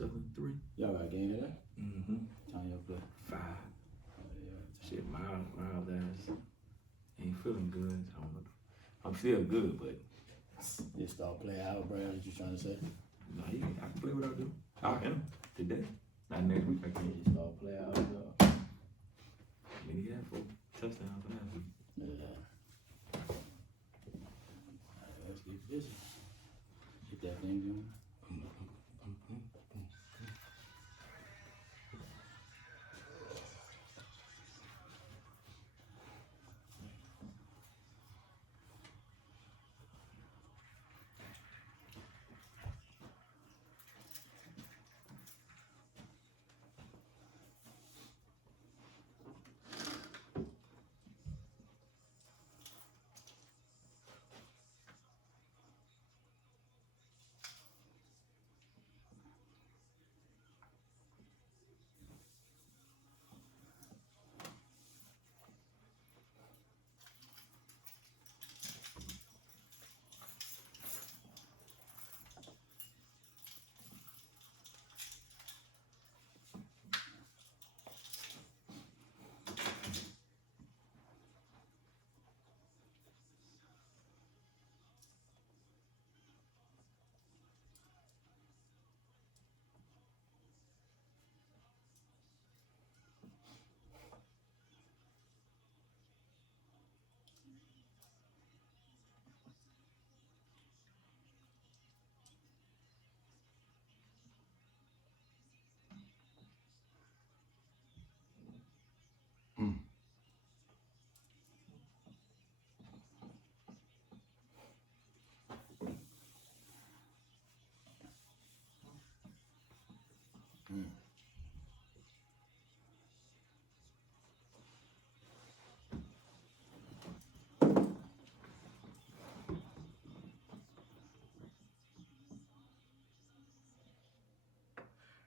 7-3. Y'all got a game today? Mm-hmm. Time y'all play? 5. Yeah. Shit, my ass ain't feeling good. I don't know. I'm still good, but Just start play out, bro. What you trying to say? no, I can play what I do. I am today. Not next week. I can't. Just start play out, bro. I mean, he had 4 touchdowns last week. Yeah. All right, let's get busy. Get that thing going.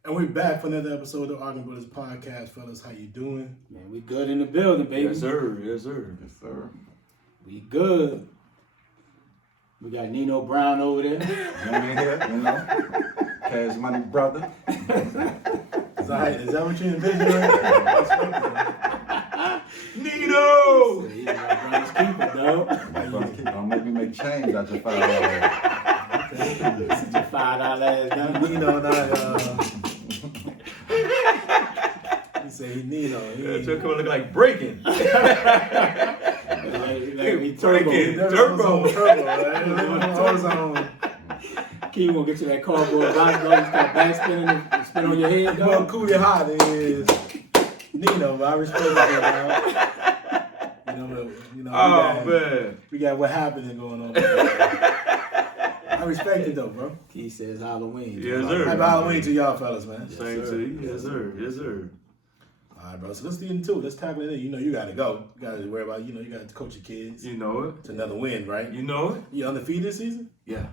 And we're back for another episode of Arguing Brothers Podcast, fellas. How you doing? Man, we good in the building, baby. Yes, sir. Yes, sir. Yes, sir. We good. We got Nino Brown over there. Man here, you know. Cash Money Brother. Is that what you envision? Nino! He's my brother's keeper, dog. Don't make me make change out your $5. This is your $5 ass, dog. Nino and I, he say he Nino. That's what looking like breaking. Like turbo. Turbo. Turbo. Key won't get you that cardboard box, dog. You start back spinning and spin on your head, Well, dog. Coolie Hot is Nino, but I respect it, dog. Man. We got what happening going on. I respect it though, bro. Key says Halloween. Yes, sir. Happy Halloween to y'all fellas, man. Same to you. Yes, sir. Yes, sir. All right, bro. So let's get into it. Let's tackle it in. You know, you got to go. You got to worry about, you got to coach your kids. You know it. It's another win, right? You know it. You undefeated this season? Yeah.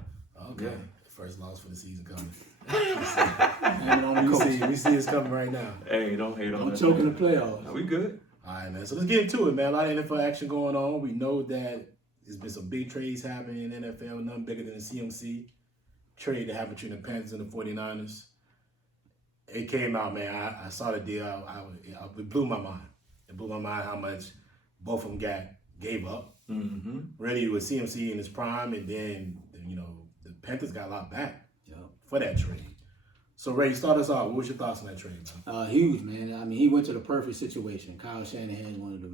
Okay. Yeah. First loss for the season coming. Hanging on the coach. We see it's coming right now. Hey, don't hate on I'm that. choking man. the playoffs. We good. All right, man. So let's get into it, man. A lot of NFL action going on. We know that there's been some big trades happening in the NFL. None bigger than the CMC trade that happened between the Panthers and the 49ers. It came out, man. I saw the deal. It blew my mind. It blew my mind how much both of them gave up. Mm-hmm. Really, with CMC in his prime, and then, the Panthers got a lot back for that trade. So, Ray, start us off. What was your thoughts on that trade, man? Huge, man. I mean, he went to the perfect situation. Kyle Shanahan is one of the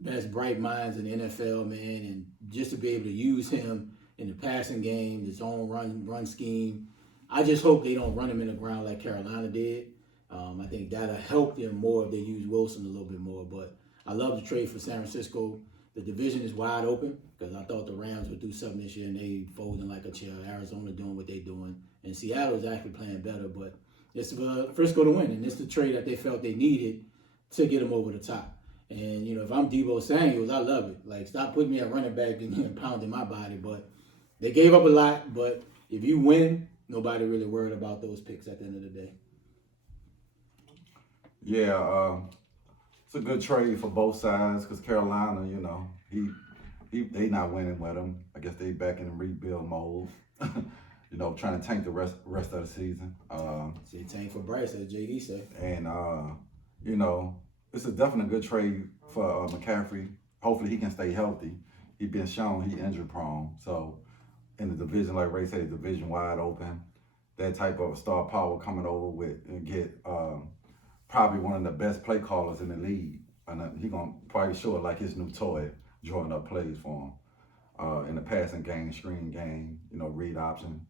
best bright minds in the NFL, man. And just to be able to use him in the passing game, his own run scheme, I just hope they don't run him in the ground like Carolina did. I think that'll help them more if they use Wilson a little bit more. But I love the trade for San Francisco. The division is wide open because I thought the Rams would do something this year and they folding like a chair. Arizona doing what they're doing. And Seattle is actually playing better. But it's Frisco to win. And it's the trade that they felt they needed to get them over the top. And, if I'm Deebo Samuels, I love it. Like, stop putting me at running back and pounding my body. But they gave up a lot. But if you win, nobody really worried about those picks at the end of the day. Yeah, it's a good trade for both sides because Carolina, they not winning with him. I guess they back in the rebuild mode. trying to tank the rest of the season. See, tank for Bryce, as JD said. And it's a definitely good trade for McCaffrey. Hopefully he can stay healthy. He's been shown he injury prone. So in the division, like Ray said, the division wide open. That type of star power coming over with and get probably one of the best play callers in the league. And he gonna probably show it like his new toy, drawing up plays for him in the passing game, screen game, read option.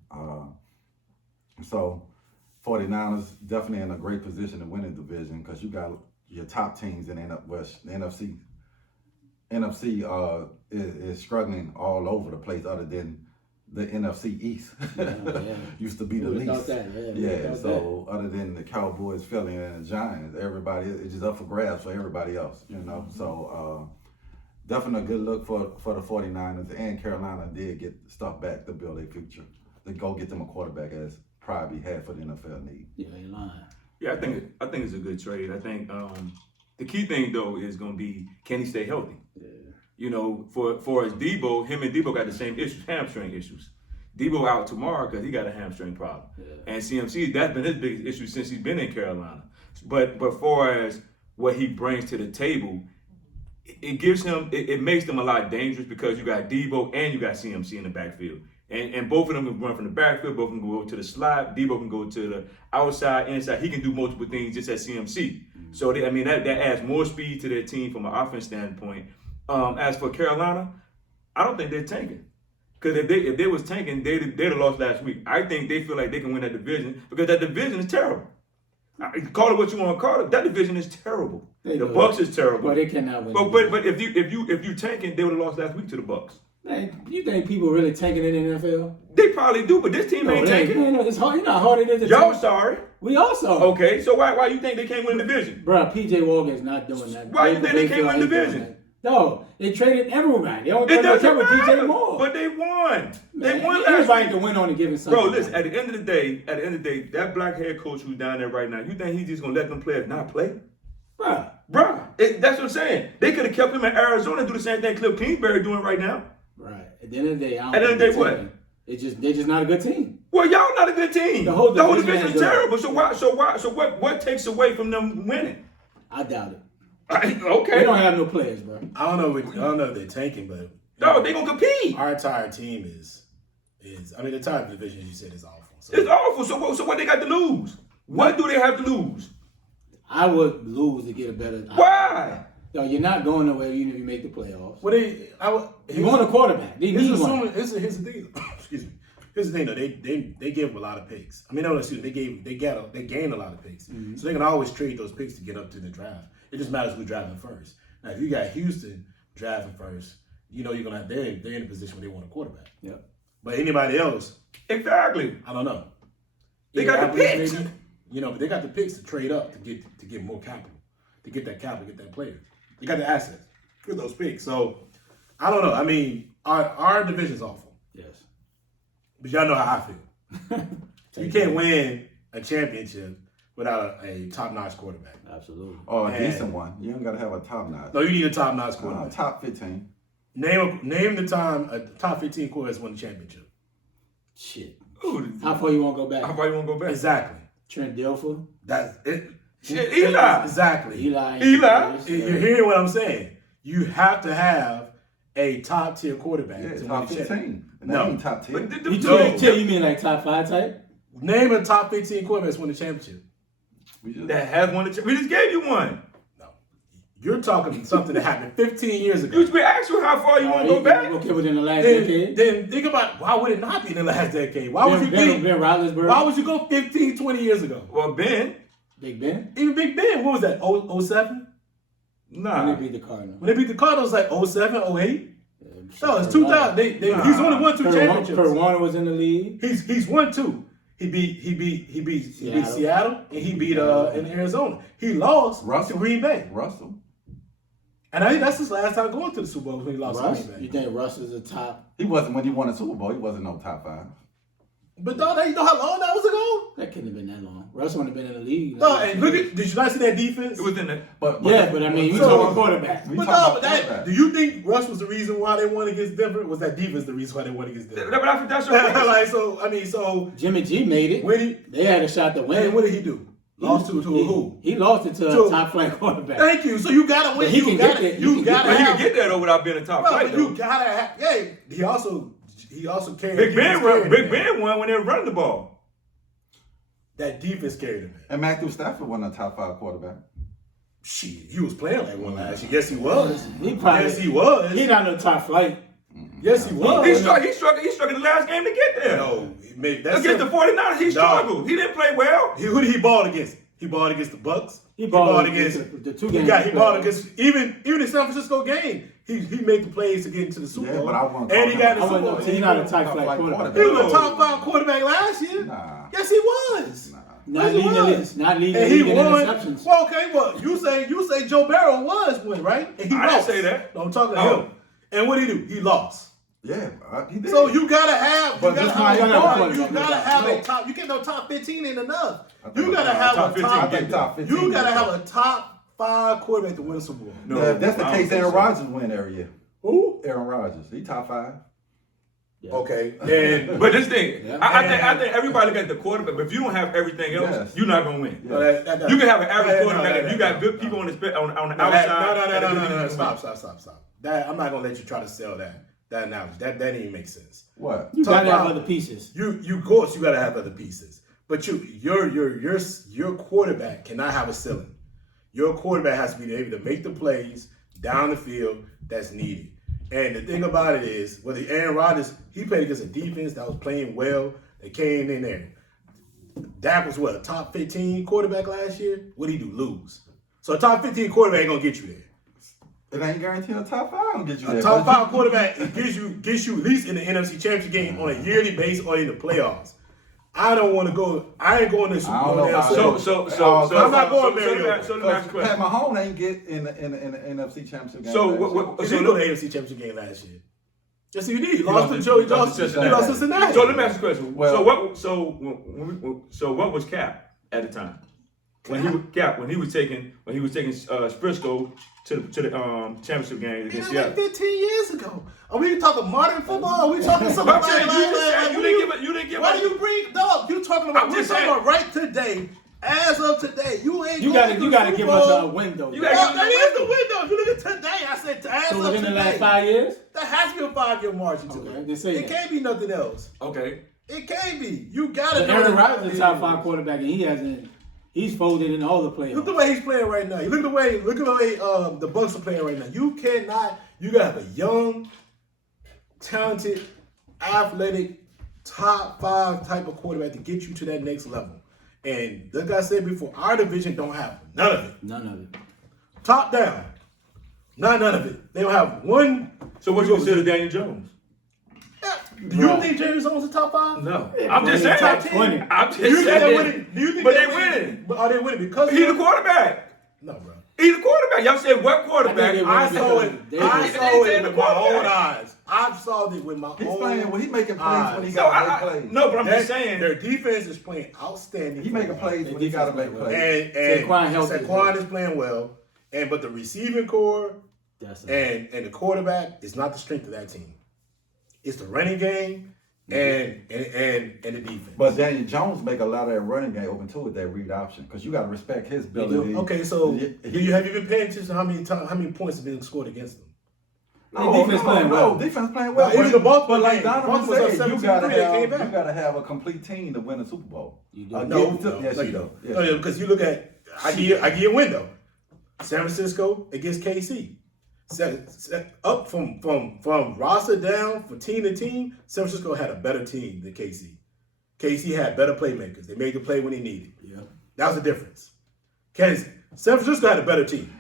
So 49ers definitely in a great position to win the division because you got your top teams in the West. The NFC is struggling all over the place other than the NFC East. Used to be the least. So other than the Cowboys, Philly, and the Giants, everybody is just up for grabs for everybody else, So definitely a good look for the 49ers, and Carolina did get stuff back to build a future. To go get them a quarterback as probably half of the NFL need. Yeah, you're lying. Yeah, I think it's a good trade. I think the key thing though is going to be, can he stay healthy? Yeah. For as Debo, him and Debo got the same issues, hamstring issues. Debo out tomorrow because he got a hamstring problem. Yeah. And CMC, that's been his biggest issue since he's been in Carolina. But far as what he brings to the table, it gives him, it makes them a lot dangerous because you got Debo and you got CMC in the backfield. And both of them can run from the backfield, both of them can go to the slot. Debo can go to the outside, inside. He can do multiple things just as CMC. So, that adds more speed to their team from an offense standpoint. As for Carolina, I don't think they're tanking. Because if they was tanking, they'd have lost last week. I think they feel like they can win that division because that division is terrible. Call it what you want to call it. That division is terrible. The Bucs is terrible. But they cannot win. But if you tanking, they would have lost last week to the Bucs. Man, you think people really tanking in the NFL? They probably do, but this team ain't tanking. It's hard. You know how hard it is. Y'all sorry. We also. Okay, so why you think they can't win the division? Bro, PJ Walker's not doing that. Why you think they can't win the division? No, they traded everybody. They only traded PJ Moore. But they won. They won last Everybody week. can win on a given Sunday. Bro, listen, at the end of the day, that black head coach who's down there right now, you think he's just gonna let them players not play? Bruh. That's what I'm saying. They could have kept him in Arizona and do the same thing Cliff Kingsbury doing right now. Right. At the end of the day, what? They're just not a good team. Well, y'all not a good team. The whole division is terrible. So what takes away from them winning? I doubt it. Okay. They don't have no players, bro. I don't know if they're tanking, but no, they gonna compete. Our entire team is the entire division, as you said, is awful. So. It's awful. So what they got to lose? What do they have to lose? I would lose to get a better. Why? No, you're not going nowhere even if you make the playoffs. Well, you want a quarterback. They need one. Here's the thing. Excuse me. Here's the thing, though. They gave a lot of picks. They gained a lot of picks, so they can always trade those picks to get up to the draft. It just matters who's drafting first. Now, if you got Houston drafting first, they're in a position where they want a quarterback. Yep. But anybody else, exactly. I don't know. They got the picks. Maybe, but they got the picks to trade up to get more capital, to get that capital, get that player. They got the assets for those picks. So I don't know. Our division's awful. Yes. But y'all know how I feel. You can't win a championship without a top-notch quarterback. Absolutely. Oh, a decent one. You don't got to have a top-notch. No, you need a top-notch quarterback. Top 15. Name the time a top 15 quarterback won the championship. Shit. Ooh, how far you want to go back? How far you want to go back? Exactly. Trent Dilfer. That's it. Shit, Eli. Exactly. Eli. You're hearing what I'm saying. You have to have a top-tier quarterback to win top the 15. No. Top 10. You mean like top 5 type? Name a top 15 quarterback that's won the championship. That has won the championship. We just gave you one. No. You're talking something that happened 15 years ago. We asked you how far you want to go back. Okay, within the last decade? Then think about, why would it not be in the last decade? Why would Ben Roethlisberger? Why would you go 15, 20 years ago? Well, Ben. Big Ben? Even Big Ben, what was that, 07? Nah. When they beat the Cardinals. When they beat the Cardinals, like 07, 08? No, it's 2000. Nah. He's only won 2 championships. Kurt Warner was in the league. He's won 2. He beat Seattle and he beat in Arizona. He lost to Green Bay. Russell. And I think that's his last time going to the Super Bowl when he lost to Green Bay. You think Russ is a top? He wasn't when he won a Super Bowl. He wasn't no top 5. But dog, you know how long that was ago? That couldn't have been that long. Russ wouldn't have been in the league. No, and look at, did you not see that defense? It was in there. But I mean, you talking quarterback. We But talking no, about but quarterback. do you think Russ was the reason why they won against Denver? Was that defense the reason why they won against Denver? That's your question. Like, so, I mean, so, Jimmy G made it. when They had a shot to win. what did he do? Lost to who? He lost it to a top flight quarterback. Thank you. So you gotta win. But he can get there. You He gotta But he have. can get there though without being a top Bro, flight. but you gotta have. Yeah, he also carried. Big Ben carried Big him. Ben won when they were running the ball. That defense carried him. And Matthew Stafford wasn't a top 5 quarterback. Shit, he was playing like one last year. Yes, he was. He probably, Yes, he was. He not no top flight. Yes, he was. He struggled the last game to get there. No, that's Against the 49ers, he struggled. He didn't play well. Who did he ball against? He balled against the Bucs. He balled against the two games. He balled against even the San Francisco game. He made the plays to get into the Super Bowl. But I wouldn't and he call got him- the Super Bowl. He's not a top flight quarterback. He was a top 5 quarterback last year. Nah. Yes, he was. Not Yes, he leading the was. list. Not leading the And he league in won. interceptions. Well, okay, well, you say Joe Burrow was one, right? And he I didn't lost. say that. No, I'm talking to Oh. him. And what did he do? He lost. Yeah, he did. So you gotta have, But you this gotta might have, not a, have a you quarterback. gotta have No. a top. You can't know top 15 ain't enough. I think You gotta have top a 15 top. I think top 15. You gotta have a top 5 quarterback to win a Super Bowl. No, If that's the I don't case, think Aaron so. Rodgers win every year. Who? Aaron Rodgers, he top 5. Yeah. Okay, and But this thing, Yeah. I think everybody look at the quarterback, but if you don't have everything else, Yes. you're not gonna win. Yeah. You can have an average quarterback if you got good people on the outside. No. Stop. That I'm not gonna let you try to sell that analogy. That didn't even make sense. What? You Talk gotta have about- other pieces. Of course you gotta have other pieces, but your quarterback cannot have a ceiling. Your quarterback has to be able to make the plays down the field that's needed. And the thing about it is, whether Aaron Rodgers, he played against a defense that was playing well, they came in there. Dak was what, a top 15 quarterback last year? What did he do? Lose. So a top 15 quarterback ain't gonna get you there. It ain't guaranteed a top 5 will get you A there. top 5 quarterback it gets you at least in the NFC Championship game on a yearly basis or in the playoffs. I don't want to go. I ain't going to Super I don't Bowl know now. about So I'm not going Mariota. So let me ask you a Pat question. Mahomes ain't get in the NFC Championship game. So last what- year. what- He so didn't go to look- the AFC Championship game last year. Yes, he did. He lost lost to to- Joe. He he lost lost to to Cincinnati. Cincinnati. So let me ask you a question. Well- So what was Cap at the time? When he was taking Sprisco to the championship game Man, against like Seattle. 15 years ago. Are we talking modern football? Are we talking something I'm saying, you didn't give Why it. do you bring dog? You talking about? I'm We're just talking saying. about right today. As of today, you ain't. You going gotta to give the us Super a Bowl. window. You Dog, gotta that is the window. If you look at today, I said as So of within the last today. 5 years? That has to be a 5-year margin to Okay, it. they say It that. can't be nothing else. Okay. It can't be. You gotta. But know Aaron that- Rodgers is a top 5 quarterback, and he hasn't. He's folded in all the Look playoffs. the way he's playing right now. Look at the way the Bucs are playing right now. You cannot. You gotta have a young, talented, athletic, top 5 type of quarterback to get you to that next level. And like I said before, our division don't have none of it. None of it. Top down, none of it. They don't have one. So what you consider Daniel Jones? Do you think Jerry Jones is top 5? No. I'm just saying. top 20. I'm just Do you think they're saying. winning? Do you think But they're they winning. But are they winning because He's of the him? quarterback. No, bro. He's the quarterback. Y'all said what quarterback? I think I it saw it. I saw it with my quarterback. own eyes. I saw it with my He's own playing when he making plays eyes. when he No, got to make plays. no, but I'm That- just saying. their defense is playing outstanding. He making plays when he got to make plays. And Saquon healthy. Saquon is playing well, but the receiving core That's it. and the quarterback is not the strength of that team. It's the running game and the defense. But Daniel Jones make a lot of that running game open too with that read option because you got to respect his ability. Okay, so He- have you been paying attention to how many points have been scored against them? Defense playing well. Defense playing well. Even the Baltimore but like game, Donovan Baltimore was said, up 17-3, they came back. have a complete team to win a Super Bowl. You do. No, Yes, no, you you do. don't. Yes. No, because you look at, I give you a window. San Francisco against KC. Up from roster down for team to team, San Francisco had a better team than KC. KC had better playmakers. They made the play when they needed. Yeah. That was the difference. San Francisco had a better team.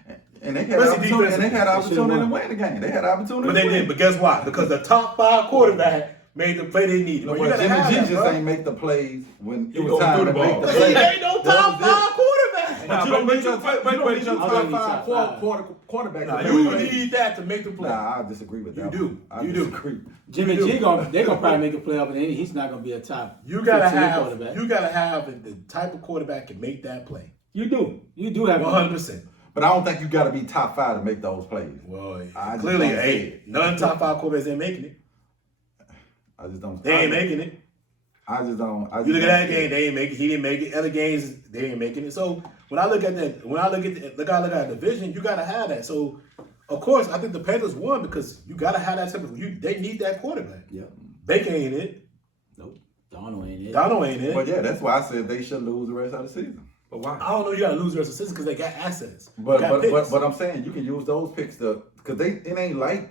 And they had Especially opportunity to won. win the game. They had opportunity But to they win. did. But guess why? Because the top 5 quarterback made the play they needed. No, But you but gotta Jimmy have G that, just bro. ain't make the plays when it He was time overthrew to the make ball. the But he plays. ain't no top That was 5 quarterback. Nah, you don't but need you- a but- you don't but need you- a I top don't need five top five. quarterback. Nah, to you make the need that to make the play. Nah, I disagree with that. You do. one. I You do. disagree. Jimmy G they're gonna probably make a playoff, but he's not gonna be a top. You gotta 15 have quarterback. the type of quarterback can make that play. You do have 100%. But I don't think you got to be top 5 to make those plays. Well, I just clearly, don't see it. none top 5 quarterbacks ain't making it. I just don't. They ain't making it. I just don't. You look at that game, they ain't make it. He didn't make it. Other games, they ain't making it. So when I look at that, look at the division, you gotta have that. So of course, I think the Panthers won because you gotta have that type of. They need that quarterback. Yep. Baker ain't it. Nope. Donald ain't it. Donald ain't it. But yeah, that's why I said they should lose the rest of the season. But why? I don't know. You gotta lose the rest of the season because they got assets. But Got picks. I'm saying you can use those picks because it ain't like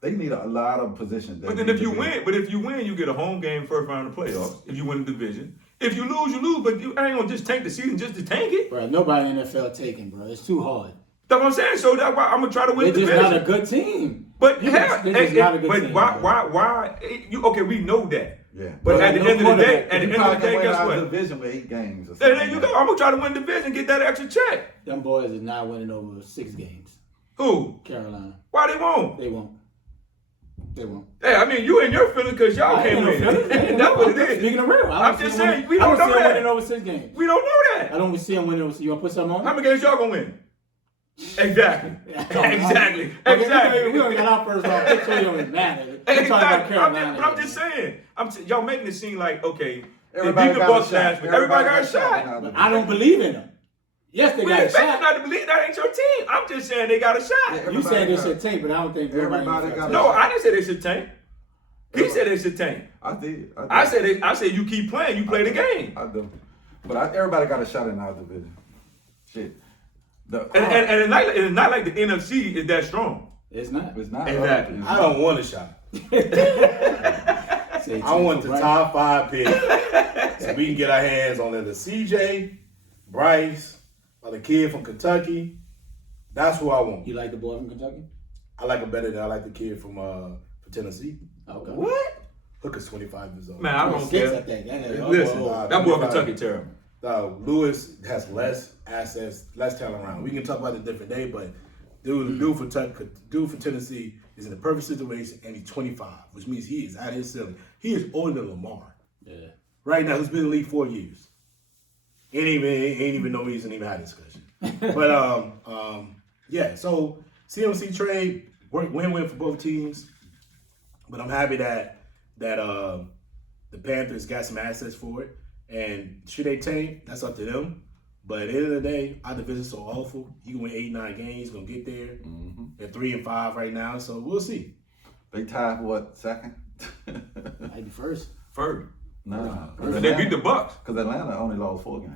they need a lot of positions. But then if you win, you get a home game first round of playoffs. If you win the division, if you lose, you lose. But you ain't gonna just tank the season just to tank it. Bro, nobody in the NFL taking, bro. It's too hard. That's what I'm saying. So that's why I'm gonna try to win They're the just division. not a good team. But They're just not a good but team, why? bro. You okay? We know that. Yeah. But But at the no end of the day, quarterback. at the you end of probably the can day, win guess out of what? the division with 8 games. Or There something you like go. I'm gonna try to win the division, get that extra check. Them boys is not winning over 6 games. Who? Carolina. Why they won't? They won't. They won't. Hey, I mean, you and your feeling because y'all I can't ain't no win. feelings. That's what it is. Speaking of real, I'm just saying, we don't I don't know see them that. winning over 6 games. We don't know I that. don't see them winning over. You gonna put something on? How many games y'all gonna win? Exactly. Exactly. Exactly. We only got our first round pick, so it don't matter. We're talking about Exactly. Carolina. I'm just saying. y'all making it seem like okay. Everybody they beat the got a Bucs shot. last week. Everybody got a shot. Now, But I don't believe in them. Yes, they We got a expect you shot. not to believe that ain't your team. I'm just saying they got a shot. You said they should tank, but I don't think Everybody nobody got a No, I didn't say they should tank. He said they should tank. I did. I said you keep playing, you play the game. I do. But everybody got a shot in our division. Shit. And it's not like the NFC is that strong. It's not. It's not. Exactly. It's I not. don't want a shot. Say I want the right. top 5 pick so we can get our hands on either CJ, Bryce, or the kid from Kentucky. That's who I want. You like the boy from Kentucky? I like him better than I like the kid from Tennessee. Okay. What? Hooker's 25 years old. Man, I don't 26, care. I think. Listen, Oh, that boy 25. Kentucky terrible. Lewis has less assets, less talent around. We can talk about it a different day, but dude for Tennessee is in the perfect situation, and he's 25, which means he is out his ceiling. He is older than Lamar. Yeah. Right now, he's been in the league 4 years. Ain't even no reason to even have a discussion. But yeah. So CMC Trade win-win for both teams. But I'm happy that the Panthers got some assets for it. And should they tank, that's up to them. But at the end of the day, our division's so awful. You can win 8-9 games, he's gonna get there. Mm-hmm. They're 3-5 right now, so we'll see. They tied for what, second? Maybe first. First. Nah. And they beat the Bucs. Because Atlanta only lost 4 games.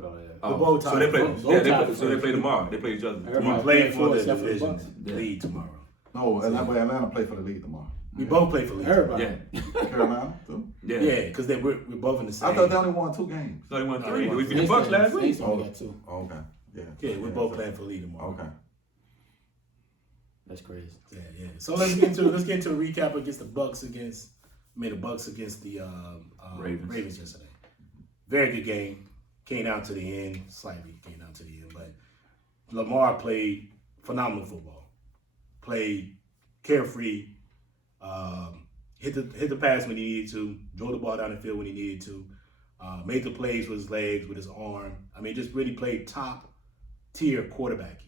Oh, yeah. Oh, both so they play. tied. Yeah, Both so they tied. play tomorrow. They play each other. We Everybody play playing for the except for the division Bucs. lead tomorrow. No, Atlanta play for the league tomorrow. We both play for league. Everybody. Yeah. Carolina, too. Yeah. Yeah, because we're both in the same. I thought they only won 2 games. So they won No, 3. they won We beat the Saints Bucs last week. Saints only got 2. Oh, okay. Yeah. Yeah, we're both playing for league tomorrow. Okay. That's crazy. Yeah. So let's get into a recap against the Bucs against the Ravens yesterday. Very good game. Came down to the end, slightly came down to the end, but Lamar played phenomenal football. Played carefree, hit the pass when he needed to, drove the ball down the field when he needed to, made the plays with his legs, with his arm. I mean, just really played top tier quarterbacking.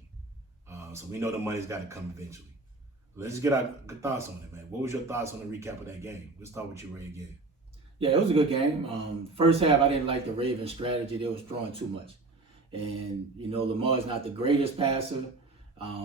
So we know the money's got to come eventually. Let's just get our thoughts on it, man. What was your thoughts on the recap of that game? Let's start with you, Ray, again. Yeah, it was a good game. First half, I didn't like the Ravens' strategy. They was throwing too much. And, Lamar's not the greatest passer.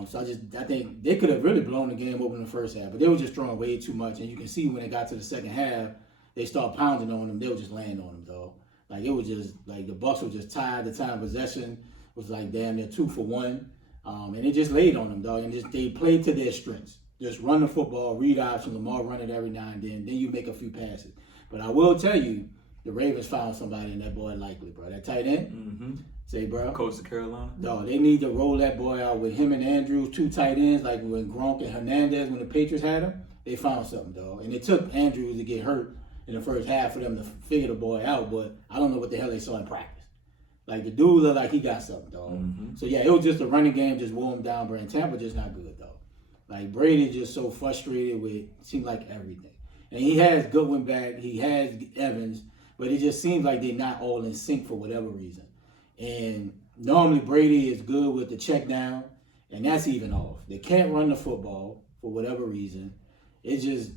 So I think they could have really blown the game open in the first half. But they were just throwing way too much. And you can see when they got to the second half, they start pounding on them. They were just laying on them, though. Like, it was just, like, the Bucs were just tired. The time of possession was like damn near 2 for 1. And they just laid on them, dog. And they played to their strengths. Just run the football, read option, Lamar run it every now and then. Then you make a few passes. But I will tell you, the Ravens found somebody in that boy likely, bro. That tight end, Mm-hmm. say, bro. Coach of Carolina. No, they need to roll that boy out with him and Andrews, 2 tight ends, like when Gronk and Hernandez, when the Patriots had him. They found something, dog. And it took Andrews to get hurt in the first half for them to figure the boy out, but I don't know what the hell they saw in practice. Like, the dude looked like he got something, dog. So, yeah, it was just a running game, just wore him down, bro. And Tampa just not good, though. Like, Brady just so frustrated with, seemed like everything. And he has Goodwin back. He has Evans. But it just seems like they're not all in sync for whatever reason. And normally Brady is good with the check down, and that's even off. They can't run the football for whatever reason. It's just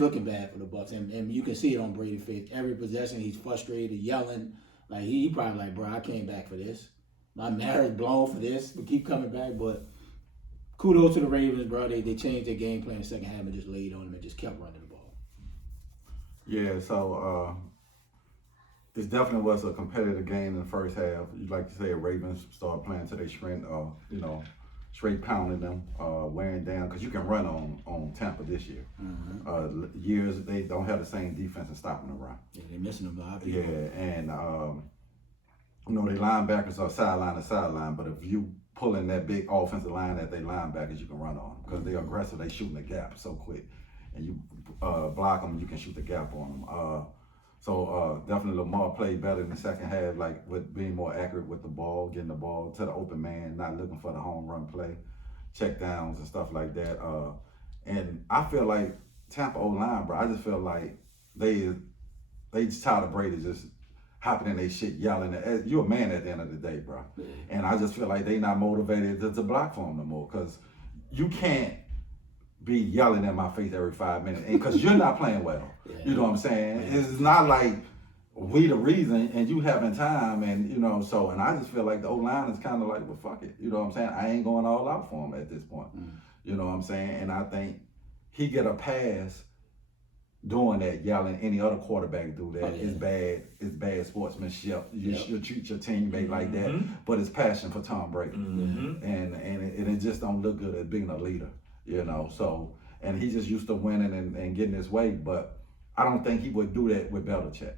looking bad for the Bucs, and you can see it on Brady's face. Every possession, he's frustrated, yelling. Like, he probably like, bro, I came back for this. My marriage blown for this. We keep coming back, but kudos to the Ravens, bro. They changed their game plan in the second half and just laid on them and just kept running the ball. Yeah, so it definitely was a competitive game in the first half. You'd like to say Ravens started playing to their strength, straight pounding them, wearing down, because you can run on Tampa this year. Years they don't have the same defense and stopping the run. Yeah, they're missing them a lot of people. Yeah, and they linebackers are sideline to sideline, but if you pull in that big offensive line that they linebackers, you can run on them because they're aggressive. They shooting the gap so quick, and you block them, you can shoot the gap on them. So definitely Lamar played better in the second half, like with being more accurate with the ball, getting the ball to the open man, not looking for the home run play, check downs and stuff like that. And I feel like Tampa O-line, bro, I just feel like they just tired of Brady just hopping in their shit, yelling. You're a man at the end of the day, bro. And I just feel like they not motivated to block for him no more, because you can't be yelling in my face every 5 minutes, and because you're not playing well. You know what I'm saying? It's not like we the reason and you having time, and so, and I just feel like the O-line is kind of like, well, fuck it. You know what I'm saying? I ain't going all out for him at this point. You know what I'm saying? And I think he get a pass doing that, yelling. Any other quarterback do that. It's bad. It's bad sportsmanship. You treat your teammate like that, but it's passion for Tom Brady, and it just don't look good at being a leader. So, and he just used to winning and getting his way, but I don't think he would do that with Belichick.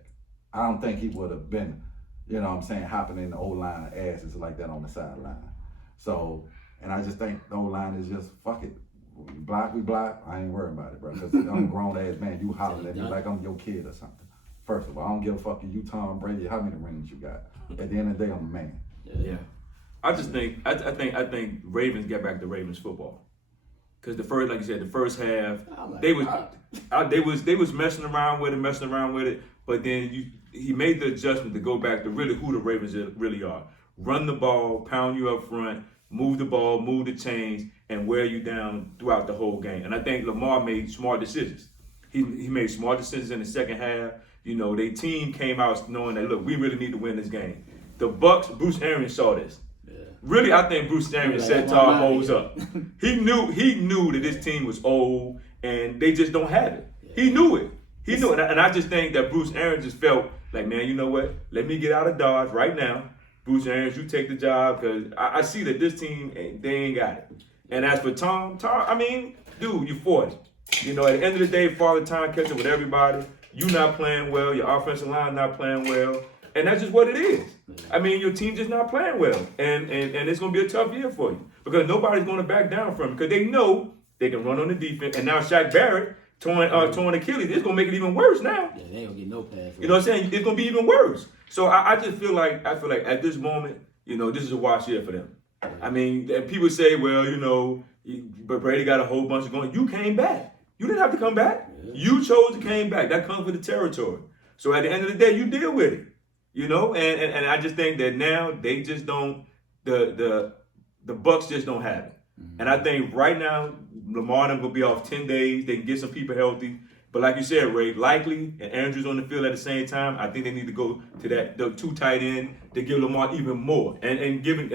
I don't think he would have been, hopping in the O-line asses like that on the sideline. So, and I just think the O-line is just, fuck it. We block. I ain't worried about it, bro. Because I'm a grown ass man. You hollering at me like I'm your kid or something. First of all, I don't give a fuck if you Tom Brady, how many rings you got. At the end of the day, I'm a man. Yeah. I just think, I think Ravens get back to Ravens football. Because the first half, they was messing around with it, but then he made the adjustment to go back to really who the Ravens really are. Run the ball, pound you up front, move the ball, move the chains, and wear you down throughout the whole game. And I think Lamar made smart decisions. He made smart decisions in the second half. Their team came out knowing that, look, we really need to win this game. The Bucs, Bruce Arians saw this. Really, I think Bruce Arians set Todd Bowles up. He knew that this team was old and they just don't have it. He knew it. And I just think that Bruce Arians just felt like, man, you know what? Let me get out of Dodge right now. Bruce Arians, you take the job, because I see that this team, they ain't got it. And as for Tom, I mean, dude, you're 40. At the end of the day, Father Time catching with everybody. You not playing well. Your offensive line not playing well. And that's just what it is. I mean, your team just not playing well. And it's going to be a tough year for you, because nobody's going to back down from it, because they know they can run on the defense. And now Shaq Barrett torn Achilles. It's going to make it even worse now. Yeah, they don't get no pass. You know what I'm saying? It's going to be even worse. So I just feel like at this moment, this is a wash year for them. I mean, people say, well, but Brady got a whole bunch of going. You came back. You didn't have to come back. You chose to came back. That comes with the territory. So at the end of the day, you deal with it. And I just think that now they just don't, the Bucs just don't have it. And I think right now, Lamar and them will be off 10 days. They can get some people healthy. But like you said, Ray, likely, and Andrews on the field at the same time, I think they need to go to the two tight end to give Lamar even more. And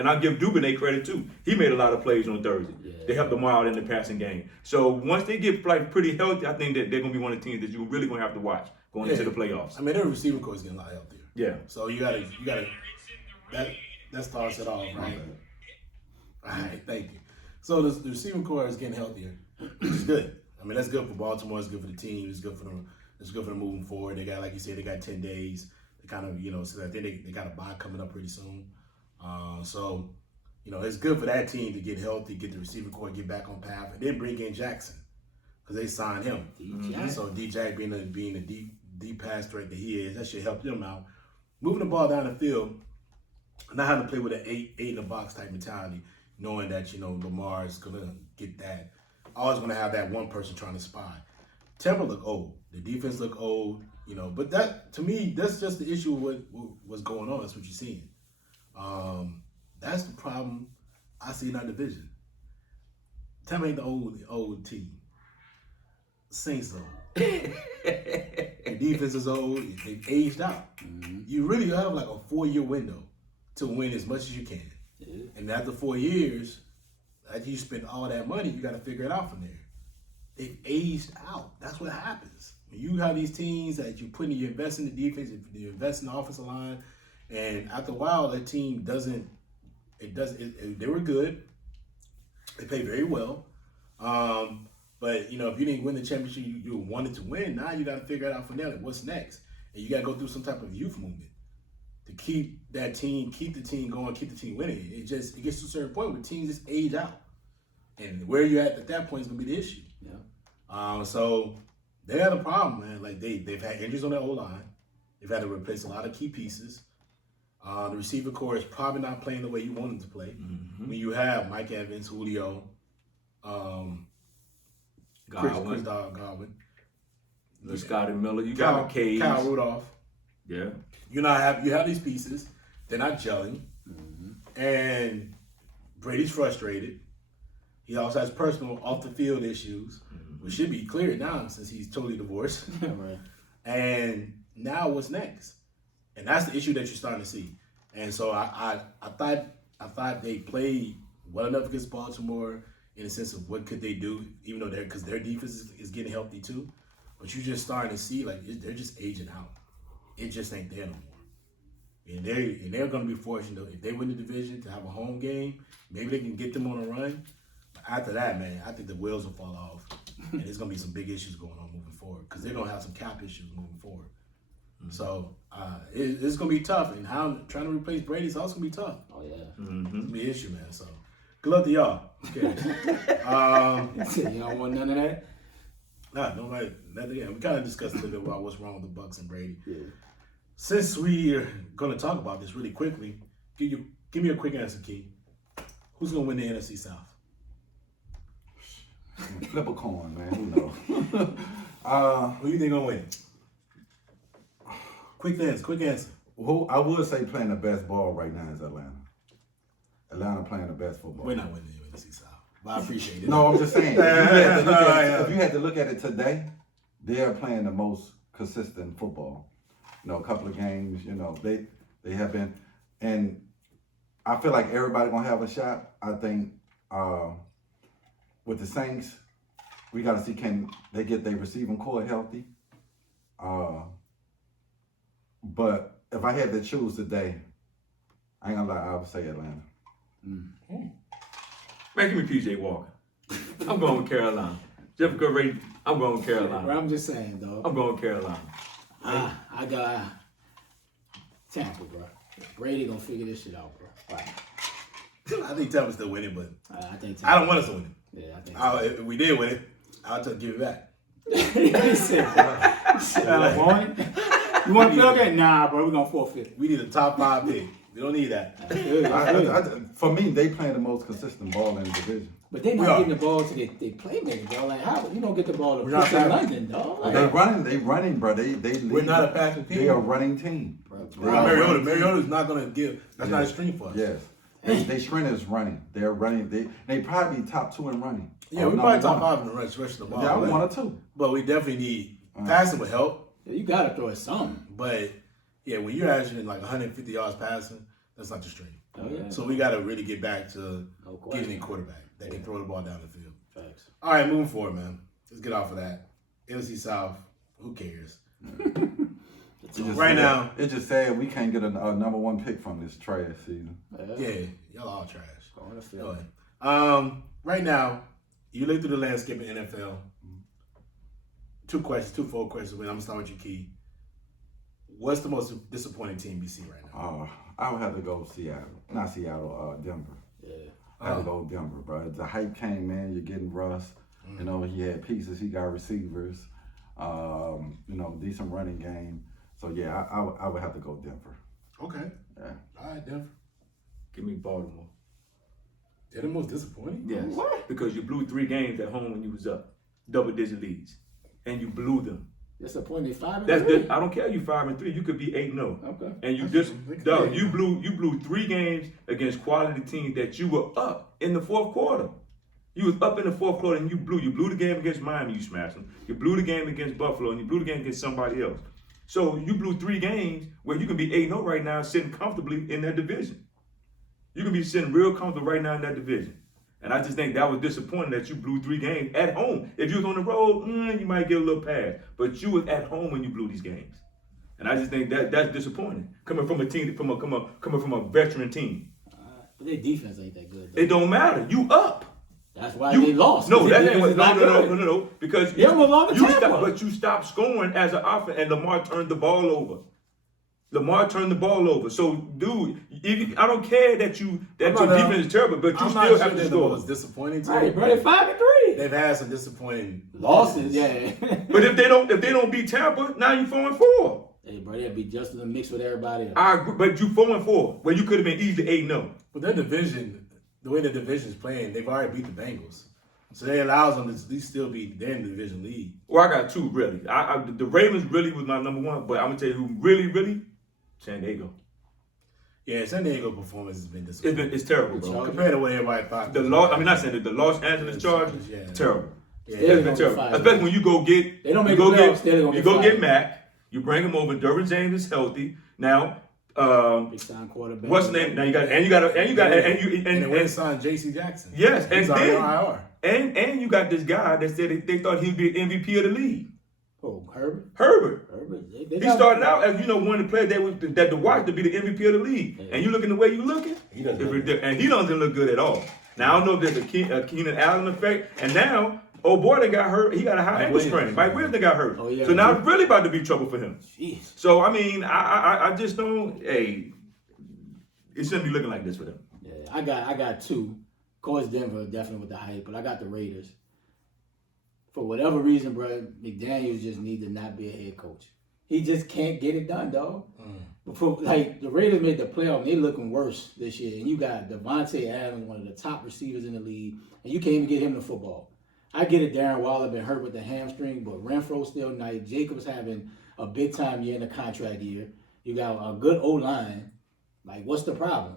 I'll give Dubin credit too. He made a lot of plays on Thursday. They helped Lamar out in the passing game. So once they get pretty healthy, I think that they're going to be one of the teams that you're really going to have to watch going into the playoffs. I mean, their receiving core is getting a lot healthier. Yeah. So you gotta that starts it off, right? All right, thank you. So the receiving core is getting healthier, which is good. I mean, that's good for Baltimore. It's good for the team. It's good for them. It's good for them moving forward. They got, like you said, they got 10 days. They kind of, so I think they got a bye coming up pretty soon. So it's good for that team to get healthy, get the receiving core, get back on path, and then bring in Jackson, because they signed him. So D-Jack being a deep pass threat that he is, that should help them out. Moving the ball down the field, not having to play with an eight in the box type mentality, knowing that Lamar is gonna get that. Always gonna have that one person trying to spy. Tampa look old. The defense look old. But that to me, that's just the issue with what's going on. That's what you're seeing. That's the problem I see in our division. Tampa ain't the old team. Saints old. The defense is old. They've aged out. Mm-hmm. You really have like a 4-year window to win as much as you can. Yeah. And after 4 years, after you spend all that money, you got to figure it out from there. They've aged out. That's what happens. When you have these teams that you invest in the defense, you invest in the offensive line, and after a while, that team they were good. They played very well. But if you didn't win the championship you wanted to win, now you got to figure it out from there. Like, what's next? And you got to go through some type of youth movement to keep the team going, keep the team winning. It gets to a certain point where teams just age out, and where you're at that point is gonna be the issue. Yeah. So they had a problem, man. Like they've had injuries on their O-line. They've had to replace a lot of key pieces. The receiver core is probably not playing the way you want them to play. Mm-hmm. When you have Mike Evans, Julio, Chris Godwin, Scotty Miller, you got McCabe, Kyle Rudolph. Yeah. You have these pieces. They're not gelling. Mm-hmm. And Brady's frustrated. He also has personal off-the-field issues, which should be cleared now since he's totally divorced. Right. And now what's next? And that's the issue that you're starting to see. And so I thought they played well enough against Baltimore in the sense of what could they do, even though because their defense is getting healthy too. But you're just starting to see they're just aging out. It just ain't there no more. And they're going to be fortunate, if they win the division, to have a home game. Maybe they can get them on a run. But after that, man, I think the wheels will fall off. And there's going to be some big issues going on moving forward because they're going to have some cap issues moving forward. Mm-hmm. So it's going to be tough. And trying to replace Brady is also going to be tough. Oh, yeah. Mm-hmm. It's going to be an issue, man. So good luck to y'all. Okay. You don't want none of that? Nah, nobody. We kind of discussed a little bit about what's wrong with the Bucs and Brady. Yeah. Since we are going to talk about this really quickly, give me a quick answer, Key. Who's going to win the NFC South? Flip a coin, man. Who knows? Who do you think going to win? Quick answer. Who I would say playing the best ball right now is Atlanta. Atlanta playing the best football. We're not winning the NFC South, but I appreciate it. No, I'm just saying. If you had to look at it today, they are playing the most consistent football. A couple of games, they have been, and I feel like everybody gonna have a shot. I think with the Saints, we got to see can they get their receiving core healthy. But if I had to choose today, I ain't gonna lie, I would say Atlanta. Man, give me PJ Walker. I'm going with Carolina. Just because Ray, I'm going with Carolina. Well, I'm just saying, though. I'm going with Carolina. I got Tampa, bro. Brady gonna figure this shit out, bro. Right. I think Tampa's still winning, but I think Tampa. I don't want us to win it. Yeah, I think so. If we did win it, I'll just give it back. He said, bro. Want it? You want to play again? Nah, bro. We're gonna forfeit. We need a top 5 pick. We don't need that. For me, they playing the most consistent ball in the division. But they not getting the ball to their playmaker, bro. Like, how you don't get the ball to We're not push in London, dog? Like, They running, bro. They We're not a passing team. They are a running team. Mariota's not gonna give. That's not a stream for us. Yes. They strength is running. They're running. They probably be top 2 in running. Yeah, we probably top 5 in the rush of the ball. Yeah, 1 or 2. But we definitely need passing would help. yeah, you gotta throw it something. But yeah, when you're averaging like 150 yards passing, that's not the stream. Oh, yeah. So we got to really get back to No question. getting a quarterback that can throw the ball down the field. Facts. All right, moving forward, man. Let's get off of that. NFC South, who cares? Right now, it's just sad we can't get a number 1 pick from this trash season. yeah, y'all all trash. Going to Go field. ahead. Right now, you look through the landscape of NFL. 2 full questions. I'm gonna start with you, Key. What's the most disappointing team you see right now? I would have to go Seattle. Not Seattle, Denver. Yeah. I have to go Denver, bro. The hype came, man. You're getting Russ. He had pieces. He got receivers. Decent running game. So, yeah, I would have to go Denver. Okay. Yeah. All right, Denver. Give me Baltimore. They're the most disappointing. Yes. What? Because you blew 3 games at home when you was up, double-digit leads, and you blew them. Disappointed 5-3. That's good. I don't care. You 5-3. You could be 8-0. Okay. And you That's just, big dog, thing. you blew 3 games against quality teams that you were up in the fourth quarter. You was up in the fourth quarter and you blew. You blew the game against Miami, you smashed them. You blew the game against Buffalo and you blew the game against somebody else. So you blew 3 games where you can be 8-0 right now, sitting comfortably in that division. You can be sitting real comfortable right now in that division. And I just think that was disappointing that you blew 3 games at home. If you was on the road, you might get a little pass. But you was at home when you blew these games. And I just think that's disappointing. Coming from a team, coming from a veteran team. But their defense ain't that good, though. It don't matter. You up. That's why they lost. No, that Their ain't what. defense is not good. No. Because They almost lost to Tampa. but you stopped scoring as an offense, and Lamar turned the ball over. So, dude, I don't care that your defense is terrible, but you I'm still not sure have to they're the score. most disappointing team. Right, bro. They're 5-3. They've had some disappointing Losses, yeah. But if they don't beat Tampa, now you 4-4. Hey, bro, they'll be just in the mix with everybody else. I agree, but you 4-4, where you could have been easily 8-0. But their division, the way the division's playing, they've already beat the Bengals. So that allows them to at least still be they're in the division lead. Well, I got 2 really. The Ravens really was my number 1, but I'm gonna tell you who really, San Diego. Yeah, San Diego's performance has been disappointing. It's terrible, bro. Compared to what everybody thought. The Los Angeles Chargers, Yeah. terrible. They're That's gonna been be terrible. fired. Especially when you go get, They don't make you go the playoffs, they're gonna you get go fired. get Mac, you bring him over. Derwin James is healthy now. Big time quarterback. What's the name? Now you got And they went and signed J.C. Jackson. yes, He's and already on then IR. and you got this guy that said they thought he'd be an MVP of the league. Oh, Herbert. Herbert. They He got- started out as one of the players that to watch to be the MVP of the league. Yeah. And you looking the way you looking, He doesn't it's look ridiculous. And he doesn't look good at all. Now I don't know if there's a Keenan Allen effect, and now old boy that got hurt, he got a high Mike ankle Williams. sprain. Mike Williams that got hurt. Oh, yeah. So now it's really about to be trouble for him. Jeez. So I mean, I just don't. Hey, it shouldn't be looking like this for them. Yeah, I got 2. Of course, Denver definitely with the hype, but I got the Raiders. For whatever reason, bro, McDaniels just need to not be a head coach. He just can't get it done, dog. Before, like, the Raiders made the playoff, and they looking worse this year. And you got Devontae Adams, one of the top receivers in the league, and you can't even get him the football. I get it, Darren Waller been hurt with the hamstring, but Renfro's still nice. Jacobs having a big-time year in the contract year. You got a good O-line. Like, what's the problem,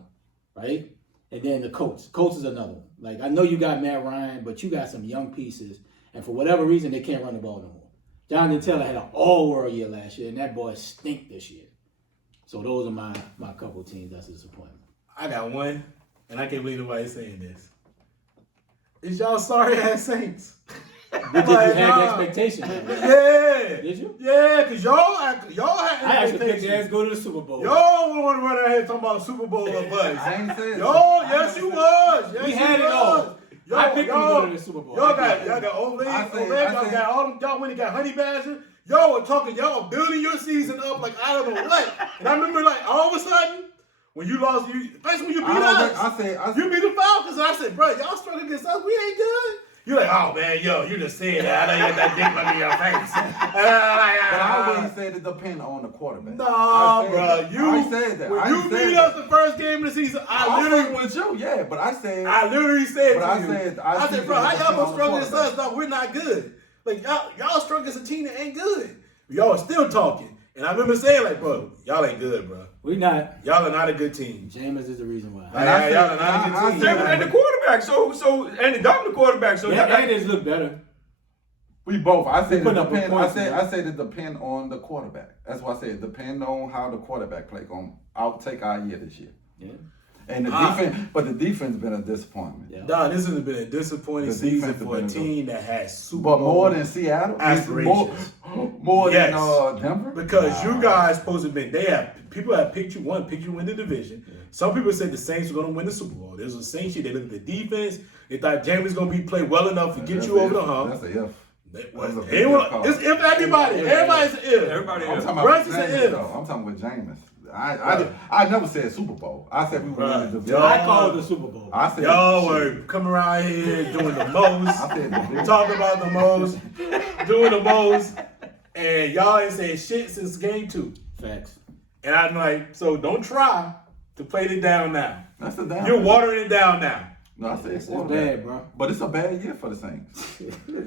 right? And then the coach. Coach is another one. Like, I know you got Matt Ryan, but you got some young pieces, and for whatever reason, they can't run the ball no more. Jonathan Taylor had an all-world year last year, and that boy stink this year. So those are my couple teams that's a disappointment. I got one, and I can't believe nobody's saying this. It's y'all sorry ass Saints. Did you have expectations? Yeah. Did you? Yeah, because y'all had I actually picked expectations. the ass go to the Super Bowl. Y'all want to run out here talking about Super Bowl or buzz. I ain't saying Yo, yes you was. Yes We you had it was. all. Yo, I picked them to go to the Super Bowl. Y'all got Old Lady, I said- y'all got all them, y'all went and got Honey Badger. Y'all were talking, y'all building your season up like I don't know what. And I remember like all of a sudden, when you lost, especially when you beat us, I said, you beat the Falcons, and I said, bro, y'all struggling against us, we ain't good. You're like, oh man, yo, you just saying that. I know you got that dick like in your face. but I wouldn't say it depend on the quarterback. No, bro, I said that. When I you said beat that. us the first game of the season, I literally with you, yeah, but I said. I literally said But to I you, said- I I said, said bro, how it y'all depends gonna on the struggle against us? quarterback. No, we're not good. Like y'all struggle against a team that ain't good. Y'all are still talking, and I remember saying like, bro, y'all ain't good, bro. We not. Y'all are not a good team. Jameis is the reason why. Like, y'all are not a good team. Jameis ain't the quarterback, so and the Dalton the quarterback, so Yeah, and it's look better. We both. I said it putting up depend. points, I man. said it depend on the quarterback. That's why I said it depend on how the quarterback play. I'll take our year this year. Yeah. And the defense, but the defense been a disappointment. Yeah. Nah, this has been a disappointing The season defense for a has been team that has Super But Bowl more than Seattle, aspirations. more Yes. than Denver. Because you guys supposed to be, people have picked you to win the division. Yeah. Some people said the Saints were going to win the Super Bowl. There's a Saints year. They looked at the defense. They thought Jameis going to be play well enough to get you over the hump. That's a if. Anyone, That's a big call. it's if everybody. Everybody's an if. Everybody I'm is. talking Russ about is an Jameis, if. though. I'm talking with Jameis. I never said Super Bowl. I said we would win the division. Yo. I called the Super Bowl. I said Y'all were coming around here doing the most, I said division. talking about the most, doing the most, and y'all ain't said shit since game 2. Facts. And I'm like, so don't try. to play it down now. That's a down. You're watering it down now. No, I said It's quarterback. bad, bro. But it's a bad year for the Saints.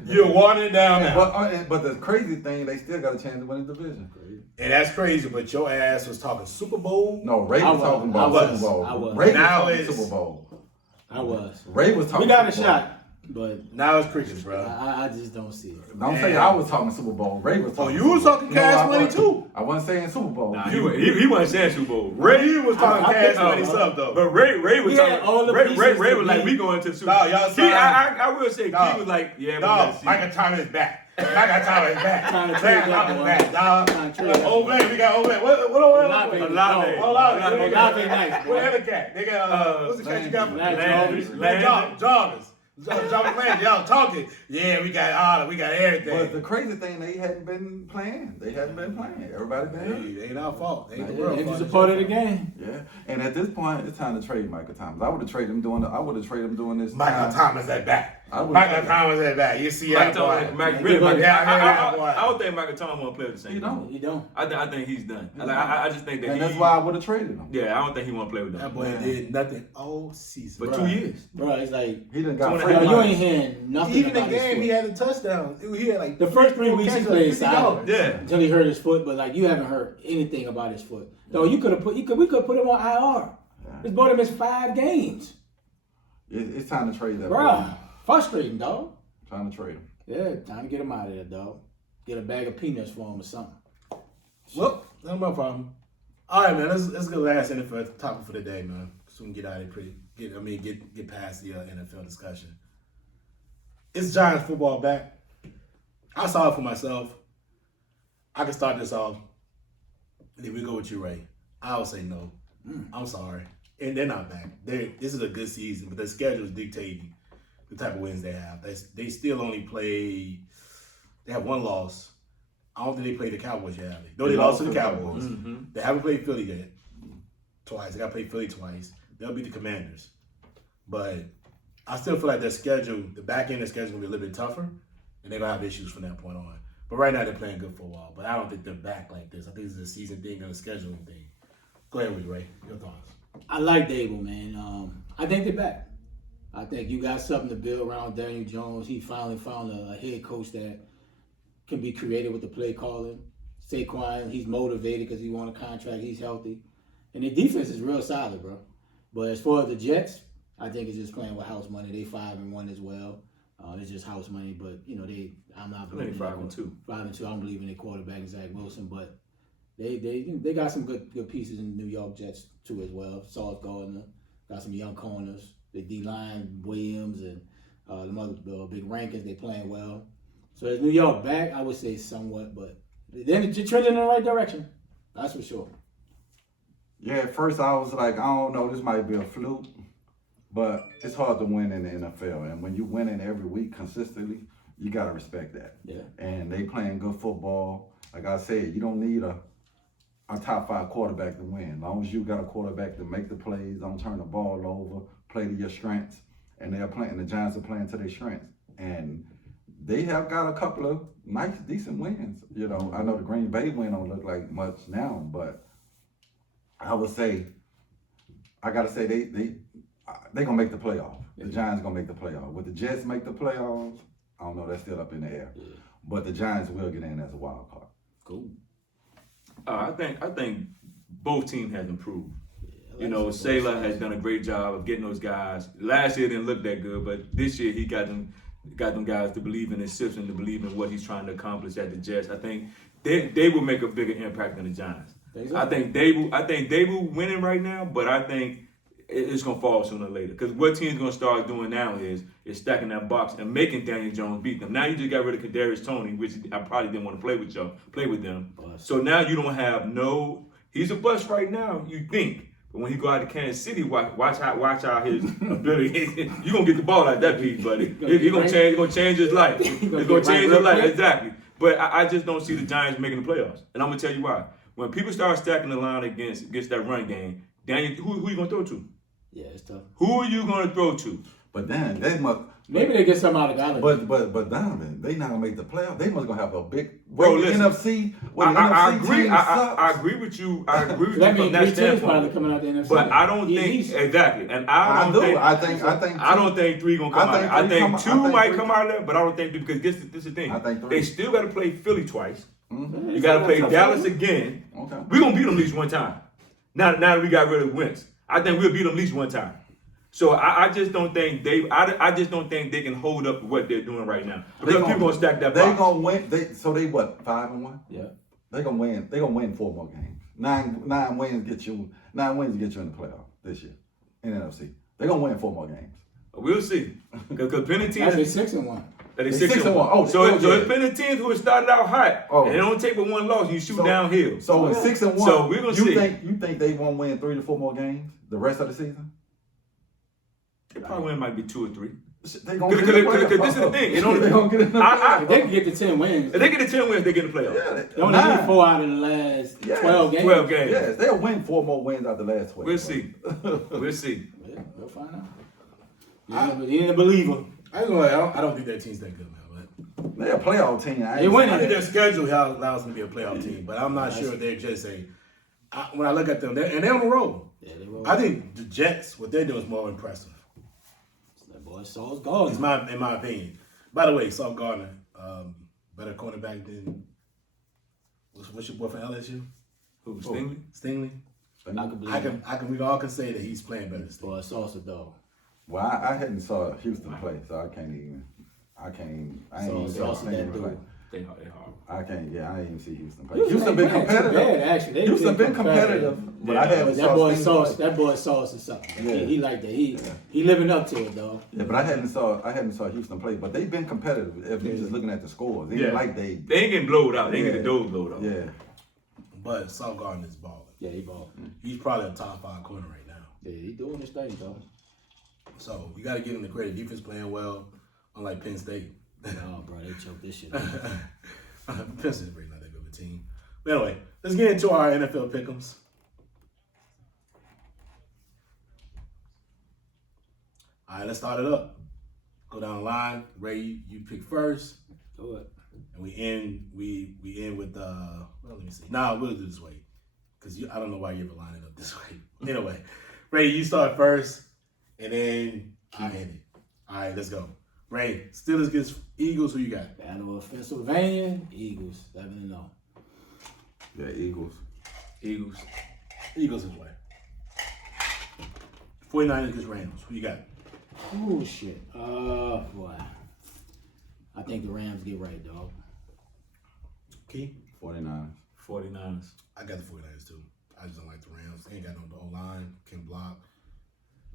You're watering it down now. But the crazy thing, they still got a chance to win the division. And that's crazy, but your ass was talking Super Bowl. No, Ray I was was. talking about I was. Super Bowl. I was. Ray Now was talking it's- Super Bowl. I was. Ray was talking We got a Super Bowl. shot, but Now it's crickets, bro. I just don't see it. Don't say I was talking Super Bowl. Ray was Oh, talking you Super was Bowl. talking cash I money wasn't. too. I wasn't saying Super Bowl. Nah, he wasn't saying Super Bowl. Ray was talking I cash think- money stuff though. But Ray was We talking. had all the Ray pieces was to like, be- we going to the Super No, Bowl. y'all Key, signed- I will say, Dog. Key was like, yeah, we Dog, gotta see. Michael Thomas back. Michael Thomas back. Trying to Michael trade that Thomas one. back, dog. Trying to trade that Olave, one. we got Olave. What Olave. Olave. Olave nice, boy. What other cat? They got what's the cat you got? from Landry. Joggers. Joggers Landry. Y'all talking? Yeah, we got all. We got everything. But the crazy thing, they hadn't been playing. Everybody been hurt. Hey, ain't our fault. Ain't the Yeah, world it's fault. just a part of the game. Yeah, and at this point, it's time to trade Michael Thomas. I would have traded him doing this. Michael Thomas at back. I would've Michael traded him. Thomas at back. You see that boy? I don't think Michael Thomas want to play with the Saints. He don't. You don't. I think he's done. I just think that And that's why I would have traded him. Yeah, I don't think he want to play with That them. boy did nothing all season. For Bro. 2 years. Bro, it's like, He done got Bro, free bro, you money. ain't hearing nothing Even the about his game, foot. he had a touchdown. He had like The first 3 weeks he catches, played 50 solid. yards. Yeah. Until he hurt his foot, but like you haven't heard anything about his foot. Though we could have put him on IR. This boy missed 5 games. It's time to trade that. Bro, boy. frustrating, dog. Time to trade him. Yeah, time to get him out of there, dog. Get a bag of peanuts for him or something. Well, that's my problem. All right, man. Let's go last NFL topic for the day, man. So we can get out of here get past the NFL discussion. It's Giants football back. I saw it for myself. I can start this off. And then we go with you, Ray. I would say no. I'm sorry. And they're not back. This is a good season, but their schedule is dictating the type of wins they have. They still only play. They have 1 loss. I don't think they played the Cowboys yet, have they? No, they lost to the Cowboys. They haven't played Philly yet. Twice. They got to play Philly twice. They'll beat the Commanders. But I still feel like their schedule, the back end of their schedule will be a little bit tougher, and they're going to have issues from that point on. But right now they're playing good football. But I don't think they're back like this. I think this is a season thing and a scheduling thing. Go ahead with you, Ray. Your thoughts. I like Dable, man. I think they're back. I think you got something to build around Daniel Jones. He finally found a head coach that can be creative with the play calling. Saquon, he's motivated because he won a contract. He's healthy. And the defense is real solid, bro. But as far as the Jets, I think it's just playing with house money. They 5-1 as well. It's just house money, but I'm not believing 5-2. 5-2. I don't believe in their quarterback, Zach Wilson, but they got some good pieces in the New York Jets too as well. Sauce Gardner got some young corners. The D-line, Williams and the big Rankins, they playing well. So is New York back? I would say somewhat, but they're trending in the right direction. That's for sure. Yeah, at first I was like, I don't know, this might be a fluke, but it's hard to win in the NFL. And when you winning every week consistently, you got to respect that. Yeah. And they playing good football. Like I said, you don't need a top 5 quarterback to win. As long as you got a quarterback to make the plays, don't turn the ball over, play to your strengths. And the Giants are playing to their strengths. And they have got a couple of nice, decent wins. I know the Green Bay win don't look like much now, but I would say, I gotta say they gonna make the playoff. The Giants gonna make the playoff. Would the Jets make the playoffs? I don't know. That's still up in the air. Yeah. But the Giants will get in as a wild card. Cool. I think both teams has improved. I like Salah has done a great job of getting those guys. Last year didn't look that good, but this year he got them guys to believe in his system, to believe in what he's trying to accomplish at the Jets. I think they will make a bigger impact than the Giants. I think Dable winning right now, but I think it's gonna fall sooner or later. Because what team's gonna start doing now is stacking that box and making Daniel Jones beat them. Now you just got rid of Kadarius Toney, which I probably didn't want to play with them. So now you don't have he's a bust right now, you think. But when he go out to Kansas City, watch out his ability. You're gonna get the ball out of that piece, buddy. He's gonna change his life. It's gonna change his life, exactly. But I just don't see the Giants making the playoffs. And I'm gonna tell you why. When people start stacking the line against that run game, Daniel, who are you gonna throw to? Yeah, it's tough. Who are you gonna throw to? But then they must. Maybe they get something out of Gallagher. But Donovan, they not gonna make the playoff. They must gonna have a big Bro, the listen, NFC. I NFC agree. team I sucks. agree with you. I agree with So that you means from 3 that teams probably standpoint. coming out the NFC. But I don't think East. exactly, and I don't think. I don't think 3 gonna come out. I think 2 might come out of there, but I don't think because this is the thing. I think 3. They still got to play Philly twice. Mm-hmm. You got to play Dallas again. Okay. We're gonna beat them at least one time. Now that we got rid of Wentz, I think we'll beat them at least one time. So I just don't think I just don't think they can hold up what they're doing right now. Because people gonna stack that box. They gonna win. So they what? 5-1. Yeah. They gonna win. They gonna win 4 more games. 9 wins get you. 9 wins get you in the playoff this year in the NFC. They gonna win 4 more games. We'll see. Because penalties. Actually, 6-1. They They 6-1. 6-1. Oh, so yeah. it's been the teams who have started out hot, and they don't take but one loss. You shoot downhill. So in 6-1, So we're gonna see. You think they won't win 3 to 4 more games the rest of the season? They probably win might be 2 or 3. They gonna get Because this is the thing. It only, they gonna get in the I- If they can get to 10 wins, if they get the 10 wins, they get in the playoffs. Yeah, they only need 4 out of the last 12 games. 12 games. Yes, they'll win 4 more wins out the last 12. We'll see. We'll see. Yeah, we'll find out. You ain't a believer. I ain't gonna lie, I don't think that team's that good, man. They're a playoff team. They winning. I think their schedule allows them to be a playoff team, but I'm not sure they're just when I look at them, they're on the road. Yeah, they roll. I think the Jets, what they're doing is more impressive. That boy Sauce Gardner. In my opinion. By the way, Sauce Gardner, better cornerback than what's your boy from LSU? Who, Stingley? Stingley. I can believe We all can say that he's playing better than Stingley. boy Sauce a dog. Well, I hadn't saw Houston play, so I ain't even Sauce seen that him play. dude. They hard. I didn't even see Houston play. Houston Houston been ain't playing too competitive. bad, actually. Houston been competitive, but I Yeah. hadn't That saw boy Stingley Sauce, play. that boy Sauce is something. Yeah. He like that. He living up to it, dog. Yeah, but I hadn't saw Houston play, but they've been competitive. If you're just looking at the scores, they ain't like They ain't getting blowed out. They ain't getting the doors blowed out. Yeah. But Sauce Gardner is balling. Yeah, he ball. He's probably a top 5 corner right now. Yeah, he doing his thing, dog. So you got to give him the credit. Defense playing well, unlike Penn State. Oh, bro, they choked this shit out. Penn State's really not that good of a team. But anyway, let's get into our NFL pick'ems. All right, let's start it up. Go down the line. Ray, you pick first, Do it. and we end with well, let me see. Nah, we'll do it this way because I don't know why you ever line it up this way. Anyway, Ray, you start first, and then I end it. All right, let's go. Ray, Steelers against Eagles. Who you got? Battle of Pennsylvania, Eagles, 7-0. Yeah, Eagles. Eagles. Eagles is way. 49ers against Rams. Who you got? Oh shit. Boy. I think the Rams get right, dog. Key? 49ers. 49ers. I got the 49ers too. I just don't like the Rams. They ain't got no O-line, can block.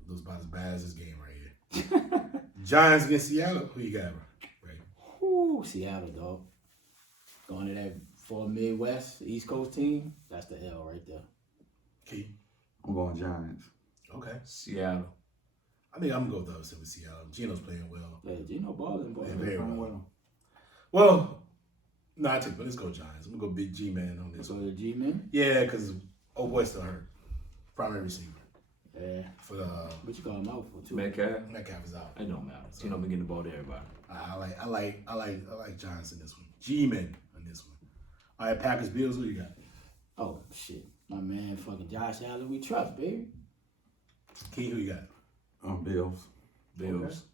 Looks about as bad as this game right here. Giants against Seattle. Who you got, Ray? Ooh, Seattle, dog. Going to that 4 Midwest East Coast team. That's the L right there. Key? I'm going Giants. Okay. Seattle. I think I'm going to go with the upset with Seattle. Gino's playing well. Yeah, Gino balling, boy. Yeah, very Playing well. Well, no, I take, but let's go Giants. I'm going to go big G-Man on this So one. the G-Man. Yeah, because old boy still hurt. Primary receiver. Yeah. For the What you call him out for too? Metcalf. Metcalf is out. It don't matter. You know, been getting the ball to everybody. I like Giants in this one. G-Man on this one. All right, Packers, Bills, who you got? Oh shit, my man, fucking Josh Allen, we trust, baby. Key, who you got? Bills. Bills.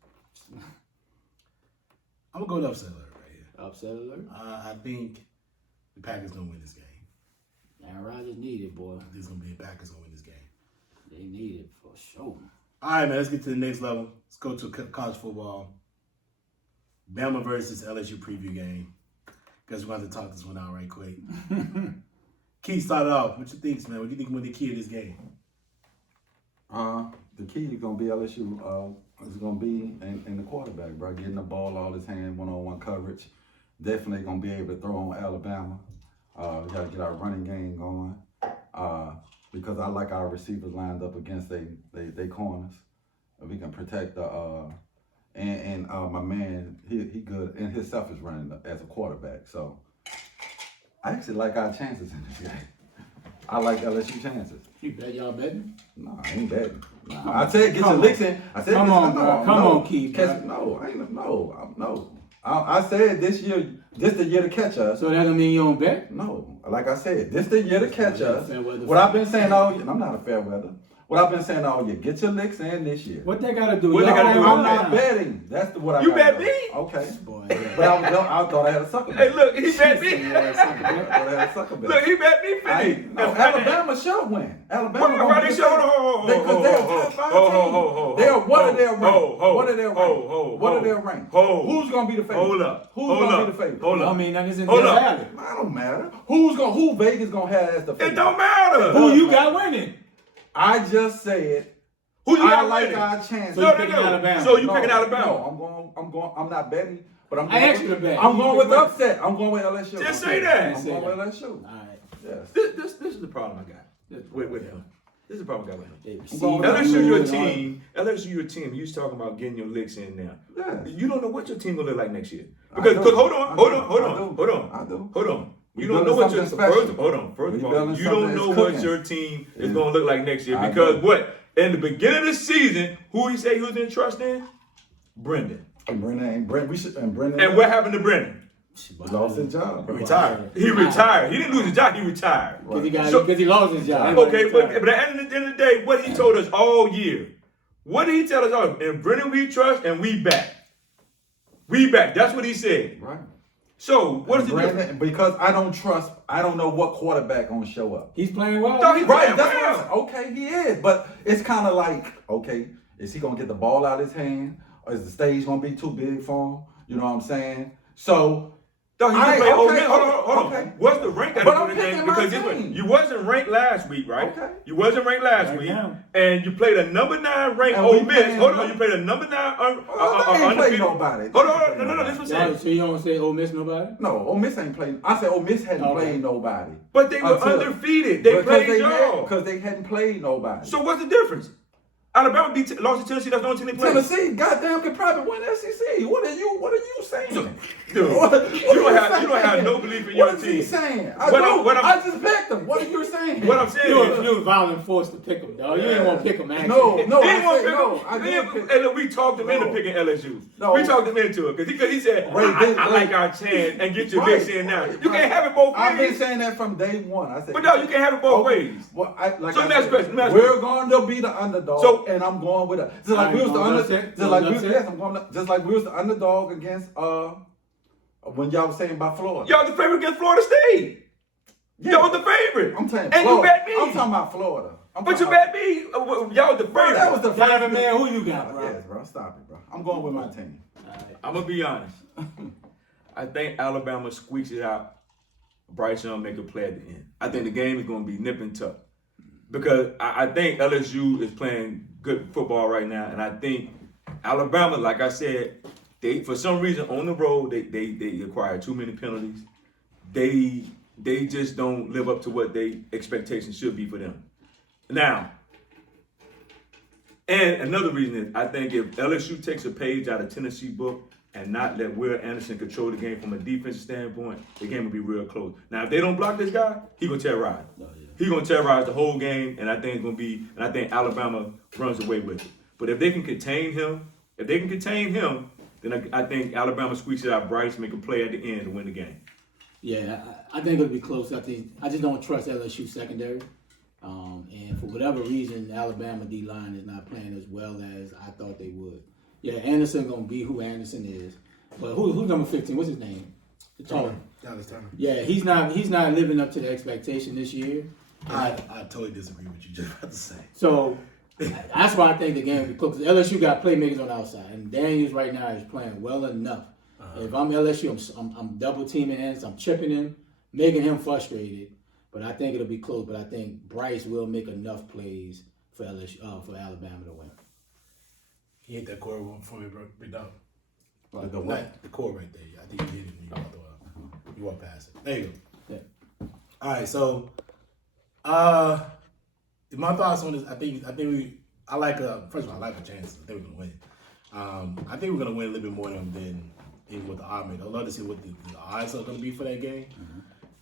I'm gonna go with upset alert right here. Upset alert. I think the Packers gonna win this game. Aaron Rodgers need it, boy. I think it's gonna be the Packers gonna win this game. They need it for sure. All right, man. Let's get to the next level. Let's go to college football. Bama versus LSU preview game. Guess we're going to talk this one out right quick. Key, start it off. What you think, man? What do you think when the key of this game? The key is gonna be LSU. Is gonna be in the quarterback, bro. Getting the ball all his hand, one-on-one coverage. Definitely gonna be able to throw on Alabama. We gotta get our running game going. Because I like our receivers lined up against they corners. We can protect the and my man, he good, and himself is running as a quarterback. So I actually like our chances in this game. I like LSU chances. You bet y'all betting? No, I ain't betting. I said get your licks in. I said Come on, bro. Come on, Keith. I said this year, this the year to catch us. So that don't mean you don't bet? No, like I said, this the year to catch us. What I've been saying all year, I'm not a fair weather. What I've been saying all year, get your licks in this year. What they got to do? What they gotta do? I'm not betting. That's what I. You gotta bet do. me? Okay. Boy, But I thought I had a sucker bet. Hey, look, he bet me. I thought I had a sucker bet. Look, he bet me 50. No, Alabama should win. Alabama. Why they should? Hold Because they're a top 5 team. They're what are their rank? What are their rank? What are their rank? Who's gonna be the favorite? Hold up. Who's gonna be the favorite? Hold up. I mean, that isn't Hold their up. value. I don't matter. Who Vegas gonna have as the favorite? It don't matter. Who you got winning? I just said Who you I got like winning? our chances. So you picking Alabama? So you picking Alabama? No, I'm not betting, but I'm I going asked you to bet. I'm You going pick with the what? upset. I'm going with LSU. Just say that. I'm going with LSU. All right. Yes. This is the problem I got with him. This is the problem I got with him. See, LSU your you know, team. LSU your team. You was talking about getting your licks in now. Yes. You don't know what your team gonna look like next year. I Because do. hold I on. do. You I do. don't building know what your something special. first of We all, building you don't something know that's what cooking. your team is gonna look like next year. I Because do. what? In the beginning of the season, who he say he was in trust in? Brendan. And Brendan. And what happened to Brendan? He lost his job. Bro. Retired. He retired. He didn't lose his job, he retired. Because he lost his job. Okay, but at the end of the day, what he told us all year, what did he tell us all? In Brendan we trust and we back. We back. That's what he said. Right. So what is the difference? Brendan, because I don't know what quarterback gonna show up. He's playing well. No, he's Right, playing that's well. what I'm saying. Okay, he is, but it's kind of like, okay, is he gonna get the ball out of his hand, or is the stage gonna be too big for him? You know what I'm saying? So, No, he can play Ole Miss. Hold on. okay. What's the rank at But the I'm end of the game? picking my Because this team. one, you wasn't ranked last week, right? Okay. You wasn't ranked last Right week, now. and you played a number 9 ranked And Ole we Miss. playing- Hold on, you played a number 9 they ain't played undefeated. nobody. Hold on, no, this was saying. So you don't say Ole Miss nobody? No, Ole Miss ain't played. I said Ole Miss hadn't Okay. played nobody. But they were Until- undefeated. They played y'all. Because they hadn't played nobody. So what's the difference? Alabama lost to Tennessee. That's the only team they played. Tennessee, goddamn, could probably win SEC. What are you saying? Dude, What you don't have saying? no belief in What your is team. he saying? I just backed him. What are you saying? What I'm saying You is, were violent forced to pick him, dog. You didn't want to pick him, actually. No, he I didn't want said to pick no. him. I did pick. And we talked him into No. picking LSU. No. We talked him into it because he said, Right, I like our chance and get your mix in now. You can't have it both I've been ways. saying that from day one. I said, But no, you can't have it both Okay. ways. Well, like So I let me ask said, you a question, let me ask we're going to be the underdog, So- and I'm going with it. Just All like right, we was the going underdog. upset? Just like Going we, upset? yes, I'm going. Just like we was the underdog against when y'all was saying about Florida. Y'all the favorite against Florida State. Yeah. Y'all the favorite. I'm saying And Florida. you bet me. I'm talking about Florida. But you bet me. Y'all the Bro, favorite. that was the Donovan, man, who you got, bro? Yes, bro. Stop it, bro. I'm going with my team. I'm going to be honest. I think Alabama squeaks it out. Bryce Young make a play at the end. I think the game is going to be nip and tuck. Because I think LSU is playing good football right now. And I think Alabama, like I said, they for some reason on the road, they acquire too many penalties. They just don't live up to what they expectations should be for them. Now, and another reason is I think if LSU takes a page out of Tennessee book and not let Will Anderson control the game from a defensive standpoint, the game will be real close. Now, if they don't block this guy, he gonna terrorize. He gonna terrorize the whole game, and I think Alabama runs away with it. But if they can contain him, then I think Alabama squeaks it out. Bryce make a play at the end to win the game. Yeah, I think it'll be close. I just don't trust LSU secondary. And for whatever reason, Alabama D-line is not playing as well as I thought they would. Yeah, Anderson going to be who Anderson is. But who's number 15? What's his name? The tall. Dallas Turner. Yeah, he's not living up to the expectation this year. I totally disagree with you just about to say. So that's why I think the game will be close. LSU got playmakers on the outside, and Daniels right now is playing well enough. If I'm LSU, I'm double teaming Anderson, I'm chipping him, making him frustrated. But I think it'll be close. But I think Bryce will make enough plays for LSU for Alabama to win. He hit that core for me, bro. Big dog. Like the Not what? the core right there. I think you hit it when you walked past it. There you go. Yeah. All right, so my thoughts on this, I like first of all, I like the chances. I think we're gonna win. I think we're gonna win a little bit more than even with the odd mate. I'd love to see what the odds are gonna be for that game.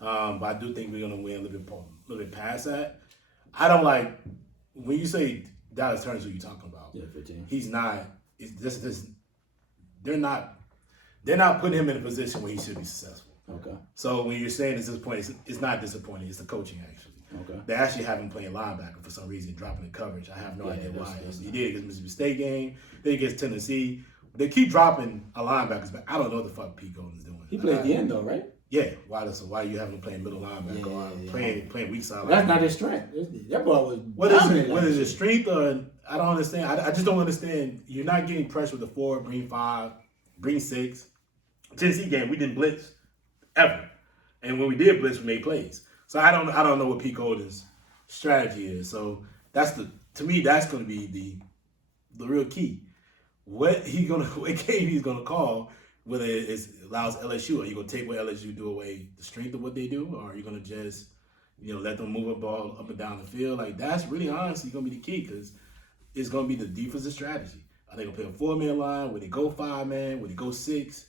But I do think we're gonna win a little bit past that. I don't like when you say Dallas Turner's who you talking about. Yeah, 15. He's not. It's this. They're not putting him in a position where he should be successful. Okay. So when you're saying it's disappointing, it's not disappointing. It's the coaching actually. Okay. They actually have him playing linebacker for some reason, dropping the coverage. I have no idea why. that's He did against Mississippi State game. Then against Tennessee. They keep dropping a linebackers, but I don't know what the fuck Pete Golden's doing. He played the end though, right? Yeah. Why are you having him playing middle linebacker or playing weak side? That's linebacker? not his strength. That boy was. What is dominant it? What last is year. it? Strength or I don't understand. I just don't understand. You're not getting pressure with the 4, bring 5, bring 6. Tennessee game we didn't blitz ever, and when we did blitz, we made plays. So I don't know what Pete Golden's strategy is. So to me that's going to be the real key. What game he's gonna call, whether it allows LSU, are you gonna take what LSU do away the strength of what they do, or are you gonna just let them move a ball up and down the field? Like that's really honestly gonna be the key because it's gonna be the defensive strategy. Are they gonna play a 4-man line? Will they go 5-man? Will they go 6?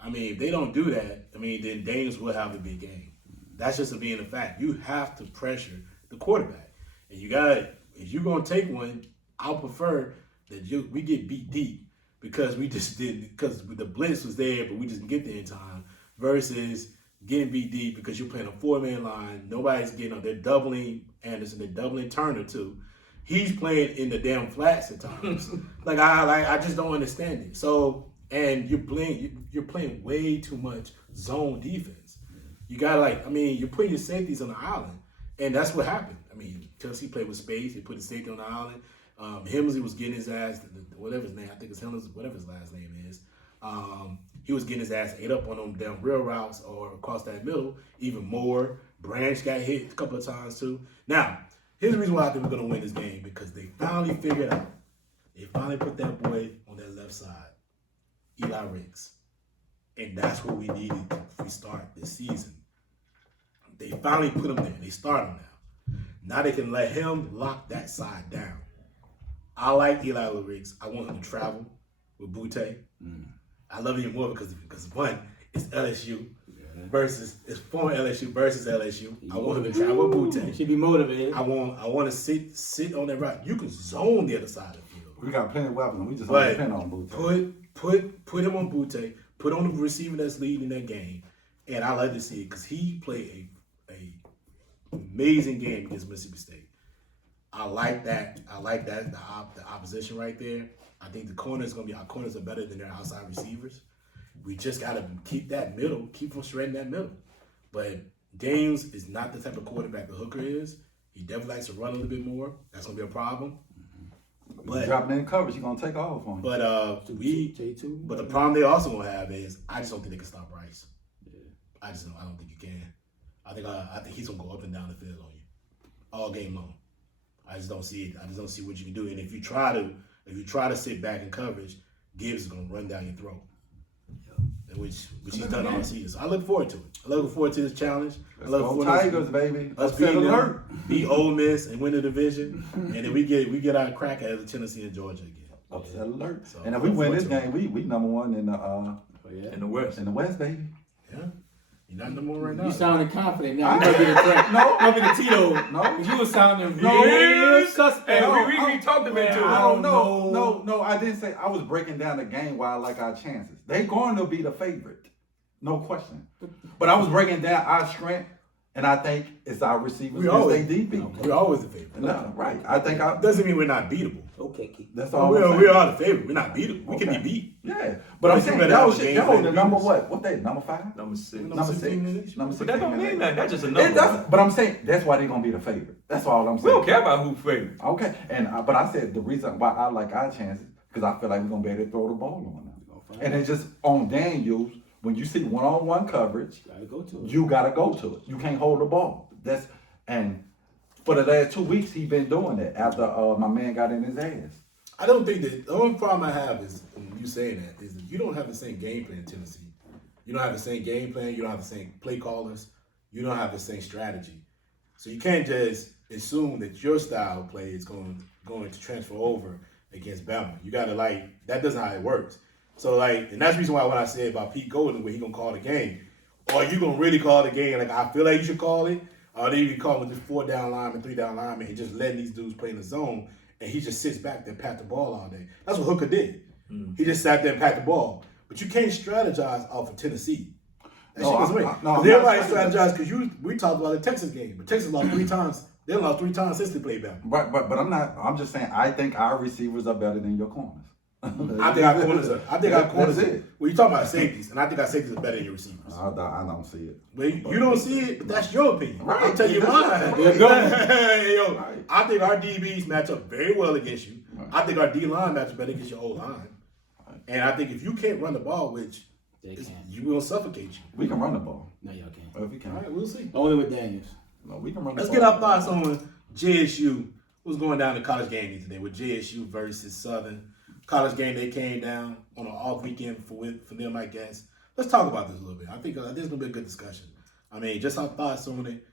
I mean, if they don't do that, then Dames will have a big game. That's just being a fact. You have to pressure the quarterback, and if you're gonna take one, I'll prefer that we get beat deep because the blitz was there, but we just didn't get there in time, versus getting beat deep because you're playing a 4-man line. Nobody's getting up. They're doubling Anderson. They're doubling Turner too. He's playing in the damn flats at times. I just don't understand it. So, and you're playing way too much zone defense. You gotta you're putting your safeties on the island, and that's what happened. Tennessee played with space. He put his safety on the island. Hemsley was getting his ass, whatever his name, I think it's Hemsley, whatever his last name is. He was getting his ass ate up on them damn real routes or across that middle, even more. Branch got hit a couple of times too. Now, here's the reason why I think we're going to win this game, because they finally figured out. They finally put that boy on that left side, Eli Ricks. And that's what we needed to restart this season. They finally put him there. They start him now. Now they can let him lock that side down. I like Eli Ricks. I want him to travel with Butte. I love him more because one, it's LSU it's former LSU versus LSU. I want him to travel with Butte. Should be motivated. I want to sit on that route. You can zone the other side of the field. We got plenty of weapons. We just don't depend on Butte. Put him on Butte. Put on the receiver that's leading that game. And I like to see it because he played a amazing game against Mississippi State. I like that. The opposition right there. I think our corners are better than their outside receivers. We just got to keep that middle, keep from shredding that middle. But James is not the type of quarterback the Hooker is. He definitely likes to run a little bit more. That's going to be a problem. But dropping in coverage, he's going to take off on you. But but the problem they also going to have is I just don't think they can stop Rice. Yeah. I don't think you can. I think he's going to go up and down the field on you all game long. I just don't see it. I just don't see what you can do. And if you try to sit back in coverage, Gibbs is gonna run down your throat. Yeah. Which he's done all season. So I look forward to it. I look forward to this challenge. Let's go Tigers, baby. Us beat Ole Miss and win the division, and then we get our crack at Tennessee and Georgia again. Upset alert. So and if we win this game, we number one in the West. In the West, baby. Yeah. You're not number one right now. You sounding confident now. You might be the threat. No. Might be the Tito. No. You was sounding real suspect. Hey, we talked about it. I don't know. No, I didn't say. I was breaking down the game why I like our chances. They're going to be the favorite. No question. But I was breaking down our strength, and I think it's our receivers and stay deep. We're always the favorite. No, right. I think doesn't mean we're not beatable. Okay, Keith. That's all. We are the favorite. We're not beatable. We can be beat. Yeah, but I'm saying y'all the number what? What they number 5? Number 6. Number 6. But that don't mean that. That's just a number. But I'm saying that's why they're gonna be the favorite. That's all I'm saying. We don't care about who's favorite. Okay, but I said the reason why I like our chances because I feel like we're gonna be able to throw the ball on them, and it's just on Daniels. When you see one-on-one coverage, you gotta go to it. You can't hold the ball. And for the last 2 weeks he's been doing that after my man got in his ass. I don't think that the only problem I have is you saying that is that you don't have the same game plan in Tennessee. You don't have the same game plan. You don't have the same play callers. You don't have the same strategy. So you can't just assume that your style of play is going to transfer over against Bama. You got to that doesn't how it works. So and that's the reason why when I said about Pete Golden, where he gonna call the game, or you gonna really call the game like I feel like you should call it, or then you can call it with just 4 down linemen, 3 down linemen, and just letting these dudes play in the zone and he just sits back there and pat the ball all day. That's what Hooker did. He just sat there and pat the ball. But you can't strategize off of Tennessee. That shit goes away. Because everybody strategized because we talked about the Texas game, but Texas lost 3 times. They lost 3 times since they played Bama. Right, but I'm just saying I think our receivers are better than your corners. I think our corners are. That's it. Well, you talking about safeties, and I think our safeties are better than your receivers. I don't see it. But you don't see it, but that's your opinion. Right. I'll tell you mine. Right. Yo, Right. I think our DBs match up very well against you. Right. I think our D line matches better against your O line. And I think if you can't run the ball, which They can't. you will suffocate you. We can run the ball. No, y'all can't. If we can. All right, we'll see. Only with Daniels. No, we can run the Let's ball. get our thoughts on JSU. What's going down in college game today with JSU versus Southern. College game, they came down on an off weekend for them, I guess. Let's talk about this a little bit. I think this is going to be a good discussion. I mean, just our thoughts on it.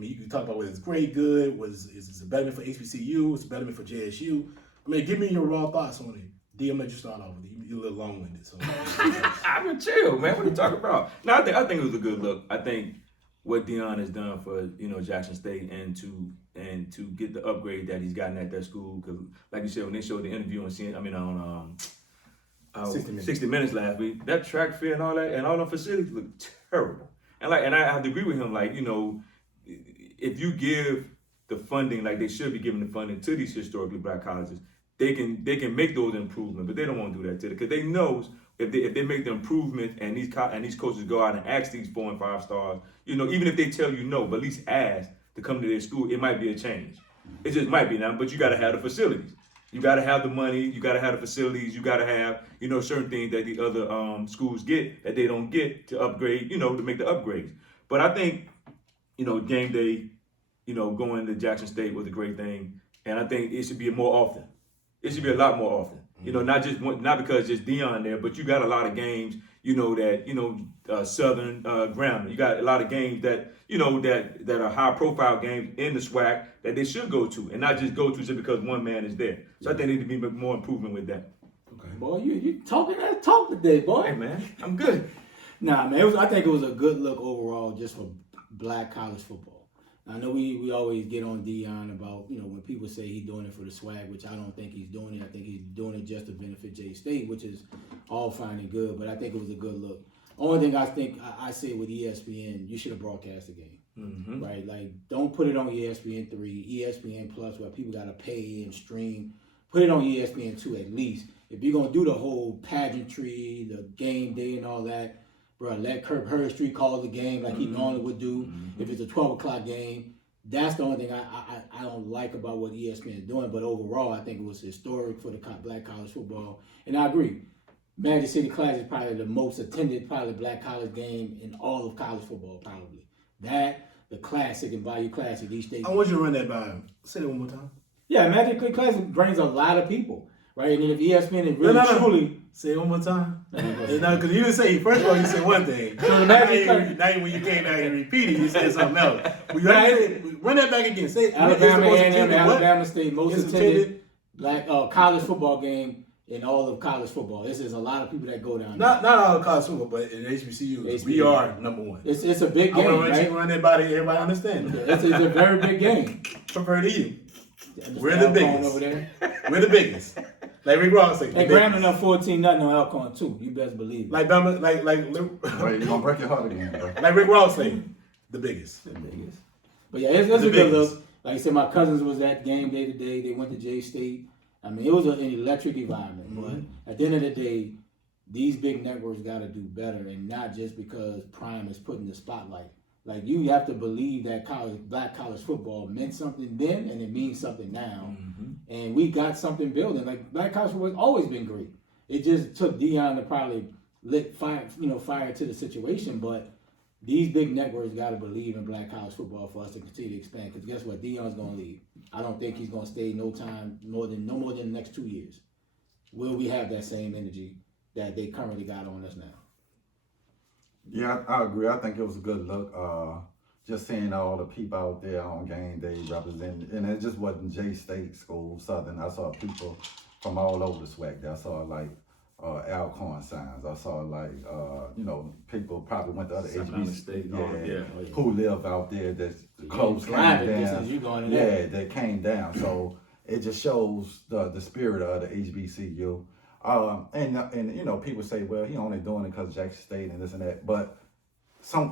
You can talk about whether it's great, good, is it a betterment for HBCU, is it a betterment for JSU? I mean, give me your raw thoughts on it. D, I'm going to let you start off with it. You're a little long-winded. So. I'm gonna chill, man. What are you talking about? No, I think it was a good look. I think what Deion has done for Jackson State and to get the upgrade that he's gotten at that school, because like you said, when they showed the interview on 60 Minutes last week, that track field and all that and all the facilities look terrible. And I have to agree with him. Like, if you give the funding like they should be giving the funding to these historically black colleges, they can make those improvements, but they don't want to do that to them because they know if they make the improvement and these coaches go out and ask these 4 and 5 stars, even if they tell you no, but at least ask to come to their school, it might be a change. It just might be now, but you got to have the facilities. You got to have the money. You got to have the facilities. You got to have, certain things that the other schools get that they don't get to upgrade, to make the upgrades. But I think, game day, going to Jackson State was a great thing, and I think it should be more often. It should be a lot more often. Not because just Deion there, but you got a lot of games, Southern Grambling. You got a lot of games that, that are high profile games in the SWAC that they should go to and not just go to just because one man is there. So I think there need to be more improvement with that. Okay. Boy, you talking that talk today, boy. Hey, man, I'm good. Nah, man, I think it was a good look overall just for black college football. I know we always get on Deion about, when people say he's doing it for the swag, which I don't think he's doing it. I think he's doing it just to benefit J-State, which is all fine and good, but I think it was a good look. Only thing I think I say with ESPN, you should have broadcast the game, right? Like, don't put it on ESPN 3, ESPN Plus, where people got to pay and stream. Put it on ESPN 2 at least. If you're going to do the whole pageantry, the game day and all that, bro, let Kirk Herbstreit call the game like he normally would do. If it's a 12 o'clock game, that's the only thing I don't like about what ESPN is doing. But overall, I think it was historic for the black college football. And I agree. Magic City Classic is probably the most attended black college game in all of college football, probably. That, the Classic and Bayou Classic, each state. I want you to run that by him. Say that one more time. Yeah, Magic City Classic brings a lot of people, right? And then if ESPN is really truly... Say it one more time. No, because you didn't say, first of all, you said one thing. So the Magic now when you came out and repeated, you said something else. Run that back again. Say Alabama A&M, Alabama State, most attended black college football game in all of college football. This is a lot of people that go down there. Not all of college football, but in HBCU, we are number one. It's a big game, I want right? to run everybody understand. It's a very big game. Prefer to you. We're Mr. the Alcorn biggest. over there. We're the biggest. Like Rick Ross said. And Grambling up 14-0 on Alcorn too. You best believe it. Like Bama, Wait, you're gonna break your heart again, bro. like Rick Ross said, the biggest. The biggest. But yeah, it's a good look. Like I said, my cousins was at game day today. They went to J-State. I mean, it was an electric environment. But at the end of the day, these big networks got to do better, and not just because Prime is putting the spotlight. Like, you have to believe that black college football meant something then, and it means something now. And we got something building. Like, black college football has always been great. It just took Deion to probably lit fire to the situation. But these big networks got to believe in black college football for us to continue to expand. Because guess what? Deion's going to leave. I don't think he's going to stay no more than the next 2 years. Will we have that same energy that they currently got on us now? Yeah, I agree. I think it was a good look. Just seeing all the people out there on game day representing, and it just wasn't J-State School, Southern. I saw people from all over the SWAC. I saw Alcorn signs. I saw people probably went to other HBCUs, who live out there that's close came down. You going that came down. So it just shows the spirit of the HBCU. And you know, people say, well, he only doing it because Jackson State and this and that, but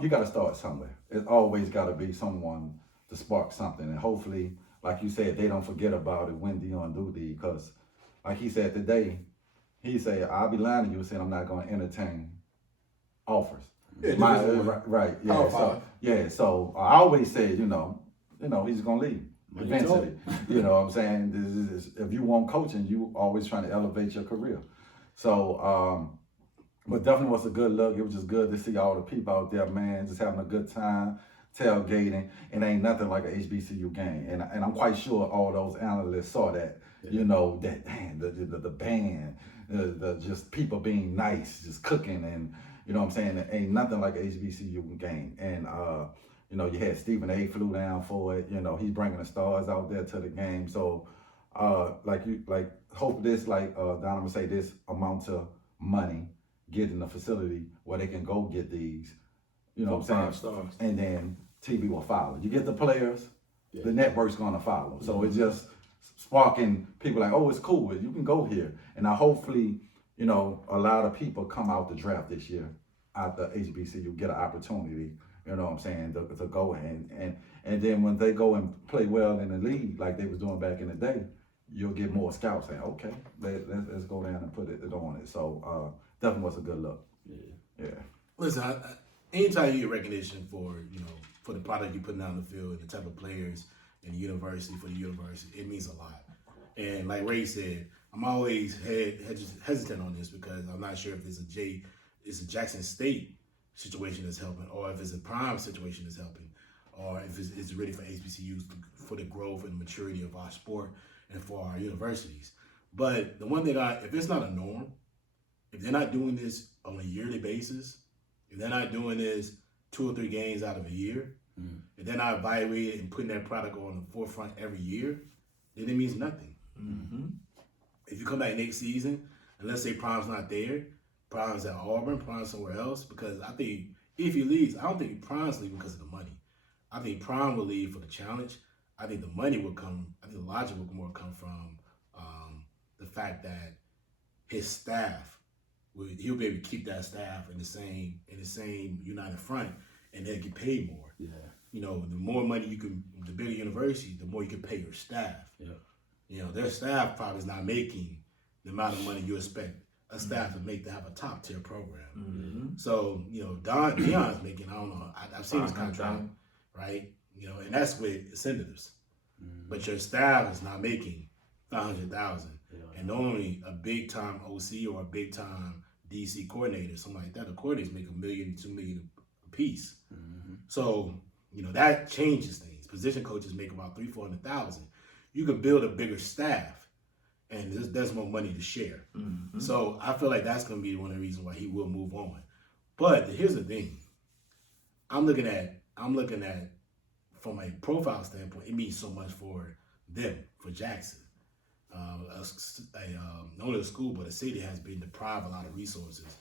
you got to start somewhere. It's always got to be someone to spark something, and hopefully, like you said, they don't forget about it when Dion do leave, because like he said today, he said, I'll be lying to you saying I'm not going to entertain offers. Yeah, right. Yeah. Power So five. yeah. So I always said, you know, he's gonna leave eventually. You know what I'm saying? This is, if you want coaching, you always trying to elevate your career. So, but definitely was a good look. It was just good to see all the people out there, man, just having a good time, tailgating. It ain't nothing like an HBCU game, and I'm quite sure all those analysts saw that. Yeah. You know that, man, the band, the just people being nice, just cooking, and you know what I'm saying? It ain't nothing like an HBCU game. And, you know, you had Stephen A. flew down for it. You know, he's bringing the stars out there to the game. So, hope this, Donovan say, this amount of money, getting a facility where they can go get these, you know what I'm saying? Stars. And then TV will follow. You get the players, the network's going to follow. So it's just sparking people like, oh, it's cool. You can go here. And hopefully, you know, a lot of people come out the draft this year out the HBCU, get an opportunity, you know what I'm saying, to go and then when they go and play well in the league like they was doing back in the day, you'll get more scouts saying, okay, let's go down and put it on it. So definitely was a good look. Yeah. Listen, anytime you get recognition for, you know, for the product you're putting out on the field and the type of players and the university, for the university, it means a lot. And like Ray said, I'm always hesitant on this because I'm not sure if it's a Jackson State situation that's helping, or if it's a Prime situation that's helping, or if it's really for HBCUs for the growth and maturity of our sport and for our universities. But the one thing if it's not a norm, if they're not doing this on a yearly basis, if they're not doing this 2 or 3 games out of a year, if they're not evaluating and putting that product on the forefront every year, then it means nothing. Mm-hmm. If you come back next season, and let's say Prime's not there, Prime's at Auburn, Prime's somewhere else, because I think if he leaves, I don't think Prime's leaving because of the money. I think Prime will leave for the challenge. I think the money will come, I think the logic will more come from the fact that his staff, he'll be able to keep that staff in the same united front, and they'll get paid more. Yeah. You know, the more money the bigger university, the more you can pay your staff. Yeah. You know, their staff probably is not making the amount of money you expect a staff to make to have a top tier program. Mm-hmm. So, you know, Deion's making, I don't know, I've seen his contract, right? You know, and that's with incentives. Mm-hmm. But your staff is not making $500,000. Yeah. And normally a big time OC or a big time DC coordinator, something like that, the coordinators make $1 million, $2 million a piece. Mm-hmm. So, you know, that changes things. Position coaches make about $300,000-$400,000. You can build a bigger staff, and there's more money to share. Mm-hmm. So I feel like that's going to be one of the reasons why he will move on. But here's the thing: I'm looking at from a profile standpoint, it means so much for them, for Jackson. Not only a school, but a city has been deprived of a lot of resources.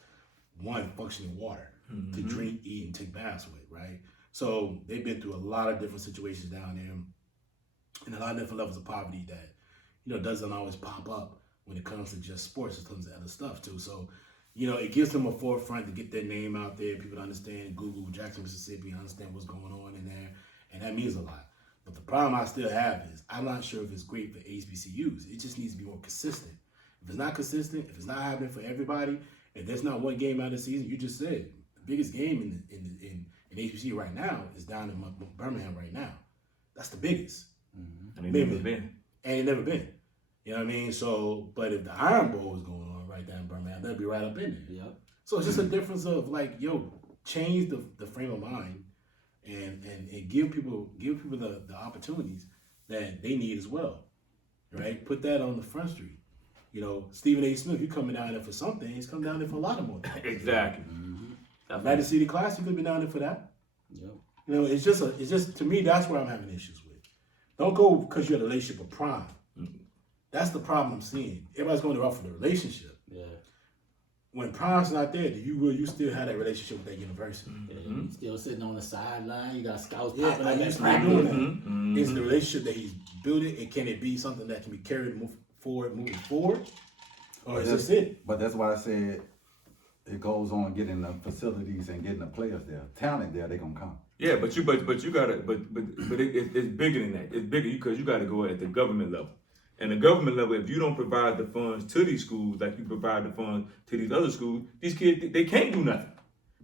One, functioning water to drink, eat, and take baths with, right? So they've been through a lot of different situations down there, and a lot of different levels of poverty that, you know, doesn't always pop up when it comes to just sports. It comes to other stuff too. So, you know, it gives them a forefront to get their name out there. People to understand Google, Jackson, Mississippi, understand what's going on in there, and that means a lot. But the problem I still have is I'm not sure if it's great for HBCUs. It just needs to be more consistent. If it's not consistent, if it's not happening for everybody, if there's not one game out of the season, you just said the biggest game in HBCU right now is down in Birmingham right now. That's the biggest. Mm-hmm. And it's never been. You know what I mean? So, but if the Iron Bowl is going on right down in Birmingham, they'll be right up in there. Yep. So it's just a difference of like, change the frame of mind and give people the opportunities that they need as well. Right? Put that on the front street. You know, Stephen A. Smith, you coming down there for some things, come down there for a lot of more things. Exactly. Mm-hmm. Magic City Class, you could be down there for that. Yep. You know, it's just to me, that's where I'm having issues with. Don't go because you're in a relationship with Prime. Mm-hmm. That's the problem I'm seeing. Everybody's going to offer the relationship. Yeah. when Prime's not there, you still have that relationship with that university. You still sitting on the sideline. You got scouts Yeah, popping are up you at still practice. doing that? Mm-hmm. Is the relationship that he's building, and can it be something that can be carried moving forward? Or is this it? But that's why I said it goes on getting the facilities and getting the players there. Talent there, they gonna come. Yeah, but you gotta it's bigger than that. It's bigger because you gotta go at the government level. And the government level, if you don't provide the funds to these schools like you provide the funds to these other schools, these kids they can't do nothing.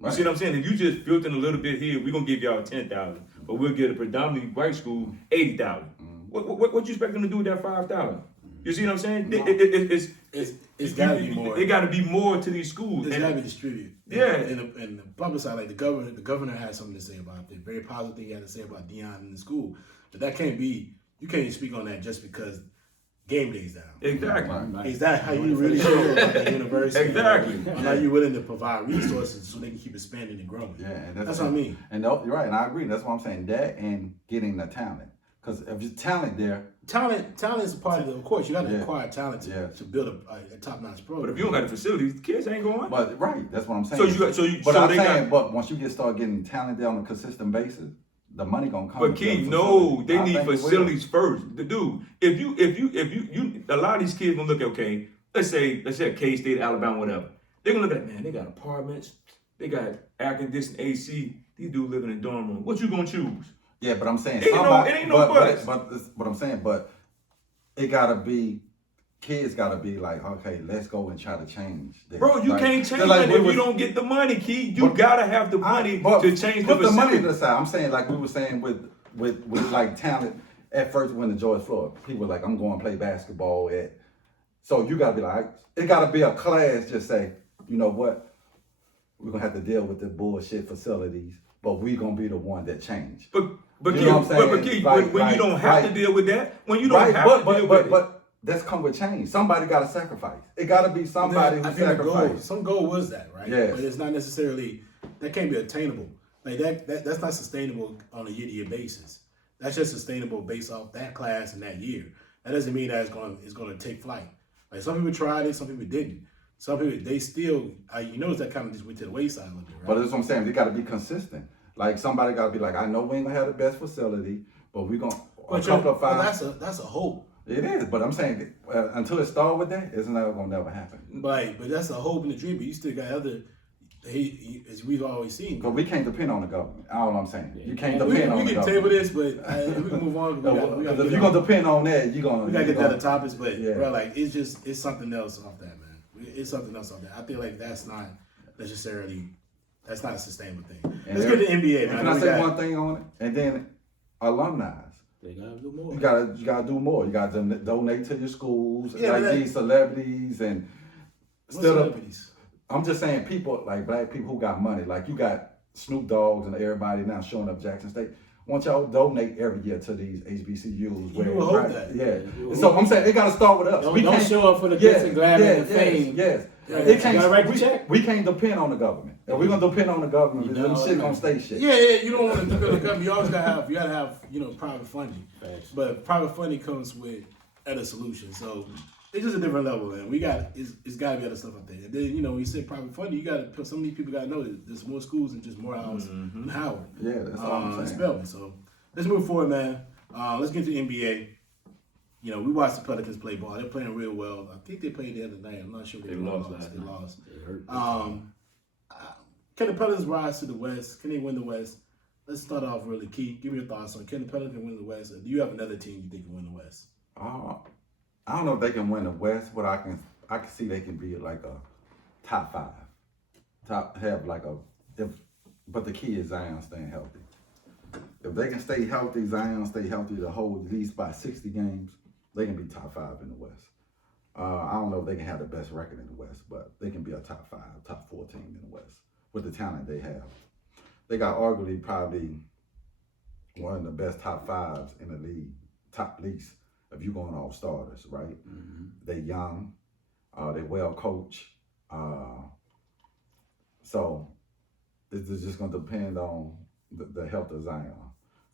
You see what I'm saying? If you just filter in a little bit here, we're gonna give y'all 10,000, but we'll get a predominantly white school 80,000. What you expect them to do with that 5,000? You see what I'm saying? It's gotta be more. It gotta be more to these schools. It's And- gotta be distributed. Yeah. And the public side, like the governor has something to say about it. Very positive thing he had to say about Deion in the school. But that can't be. You can't speak on that just because game day's down. Exactly. Is that how you really feel about that university? Exactly. Or are you willing to provide resources so they can keep expanding and growing? Yeah, and That's what I mean. And you're right, and I agree. That's what I'm saying. That and getting the talent, because if there's talent there, Talent is a part of it. Of course, you got to Yeah. acquire talent to build a top-notch program. But if you don't got the facilities, the kids ain't going. but right, that's what I'm saying. So you got- so you- but so I'm they saying, got- but once you start getting talent there on a consistent basis, the money gonna come. But with Keith, the no, facility. they I need think it will. facilities first. The dude, if you, a lot of these kids gonna look at, okay, let's say K-State, Alabama, whatever. They're gonna look at, man, they got apartments, they got air conditioned AC. These dudes living in a dorm room. What you gonna choose? Yeah, but I'm saying It ain't no- somebody. it ain't no buts. But I'm saying, but it gotta be. Kids gotta be like, okay, let's go and try to change. This. Bro, you Like- can't change like that we if was- you don't get the money, Keith. You But- gotta have the money But to change the put the money facility. to the side. I'm saying, like we were saying with like talent. At first, when the George Floyd, people were like, I'm going to play basketball at. So you gotta be like, it gotta be a class. Just say, you know what, we're gonna have to deal with the bullshit facilities, but we're gonna be the one that change. But You Keith, know what I'm but saying? Keith, Like- when you don't have like- to deal with that, when you don't Right, have but to deal with it. but that's come with change. Somebody got to sacrifice. It got to be somebody who I think the goal, sacrificed. some goal was that, right? Yes. But it's not necessarily, that can't be attainable. Like that's not sustainable on a year-to-year basis. That's just sustainable based off that class and that year. That doesn't mean that it's going to take flight. Like some people tried it, some people didn't. Some people, they still, you notice that kind of just went to the wayside a little bit, right? But that's what I'm saying. They got to be consistent. Like somebody got to be like, I know we ain't gonna have the best facility, but we gonna a couple of but five. that's a hope. It is, but I'm saying until it start with that, it's never gonna never happen. But that's a hope and a dream. But you still got other. As we've always seen. But we can't depend on the government. All I'm saying, you can't We depend on can the table government. this, but we can move on. Because if you're gonna depend on that, you're gonna. We gotta get to other topics, but Yeah. bro, like it's something else off that, man. It's something else off that. I feel like that's not necessarily a sustainable thing. And Let's there- get to NBA, man. Can I say one thing on it? And then alumni. They gotta do more. You gotta do more. You gotta donate to your schools, Yeah, like but these celebrities and What's still. celebrities? I'm just saying, people like black people who got money, like you got Snoop Dogg's and everybody now showing up Jackson State. Want y'all to donate every year to these HBCUs? You would hope that. Yeah. You would So hope I'm saying it got to start with us. Don't show up for the glitz and glamour and the fame. Yes. Yeah, It you can't. gotta write the check. We can't depend on the government. If we're gonna depend on the government, You then know, shit man. gonna stay shit. Yeah, you don't want to depend on the government. You always gotta have private funding. Facts. But private funding comes with other solutions. So it's just a different level, man. It's got to be other stuff up there. And then when you say private funding, you got to put some of these people got to know that there's more schools than just Morehouse and Howard. Yeah, that's all I'm and saying. Spelman. So let's move forward, man. Let's get to the NBA. We watched the Pelicans play ball. They're playing real well. I think they played the other night. I'm not sure They lost last They night. lost. They hurt. Can the Pelicans rise to the West? Can they win the West? Let's start off really key. Give me your thoughts on can the Pelicans win the West? Or do you have another team you think can win the West? I don't know if they can win the West, but I can see they can be like a top five. But the key is Zion staying healthy. If they can stay healthy, Zion stay healthy to hold at least by 60 games, they can be top five in the West. I don't know if they can have the best record in the West, but they can be a top five, top 4 team in the West with the talent they have. They got arguably probably one of the best top fives in the league, top least if you're going off starters, right? Mm-hmm. They young, they well coached, so it's just gonna depend on the health of Zion.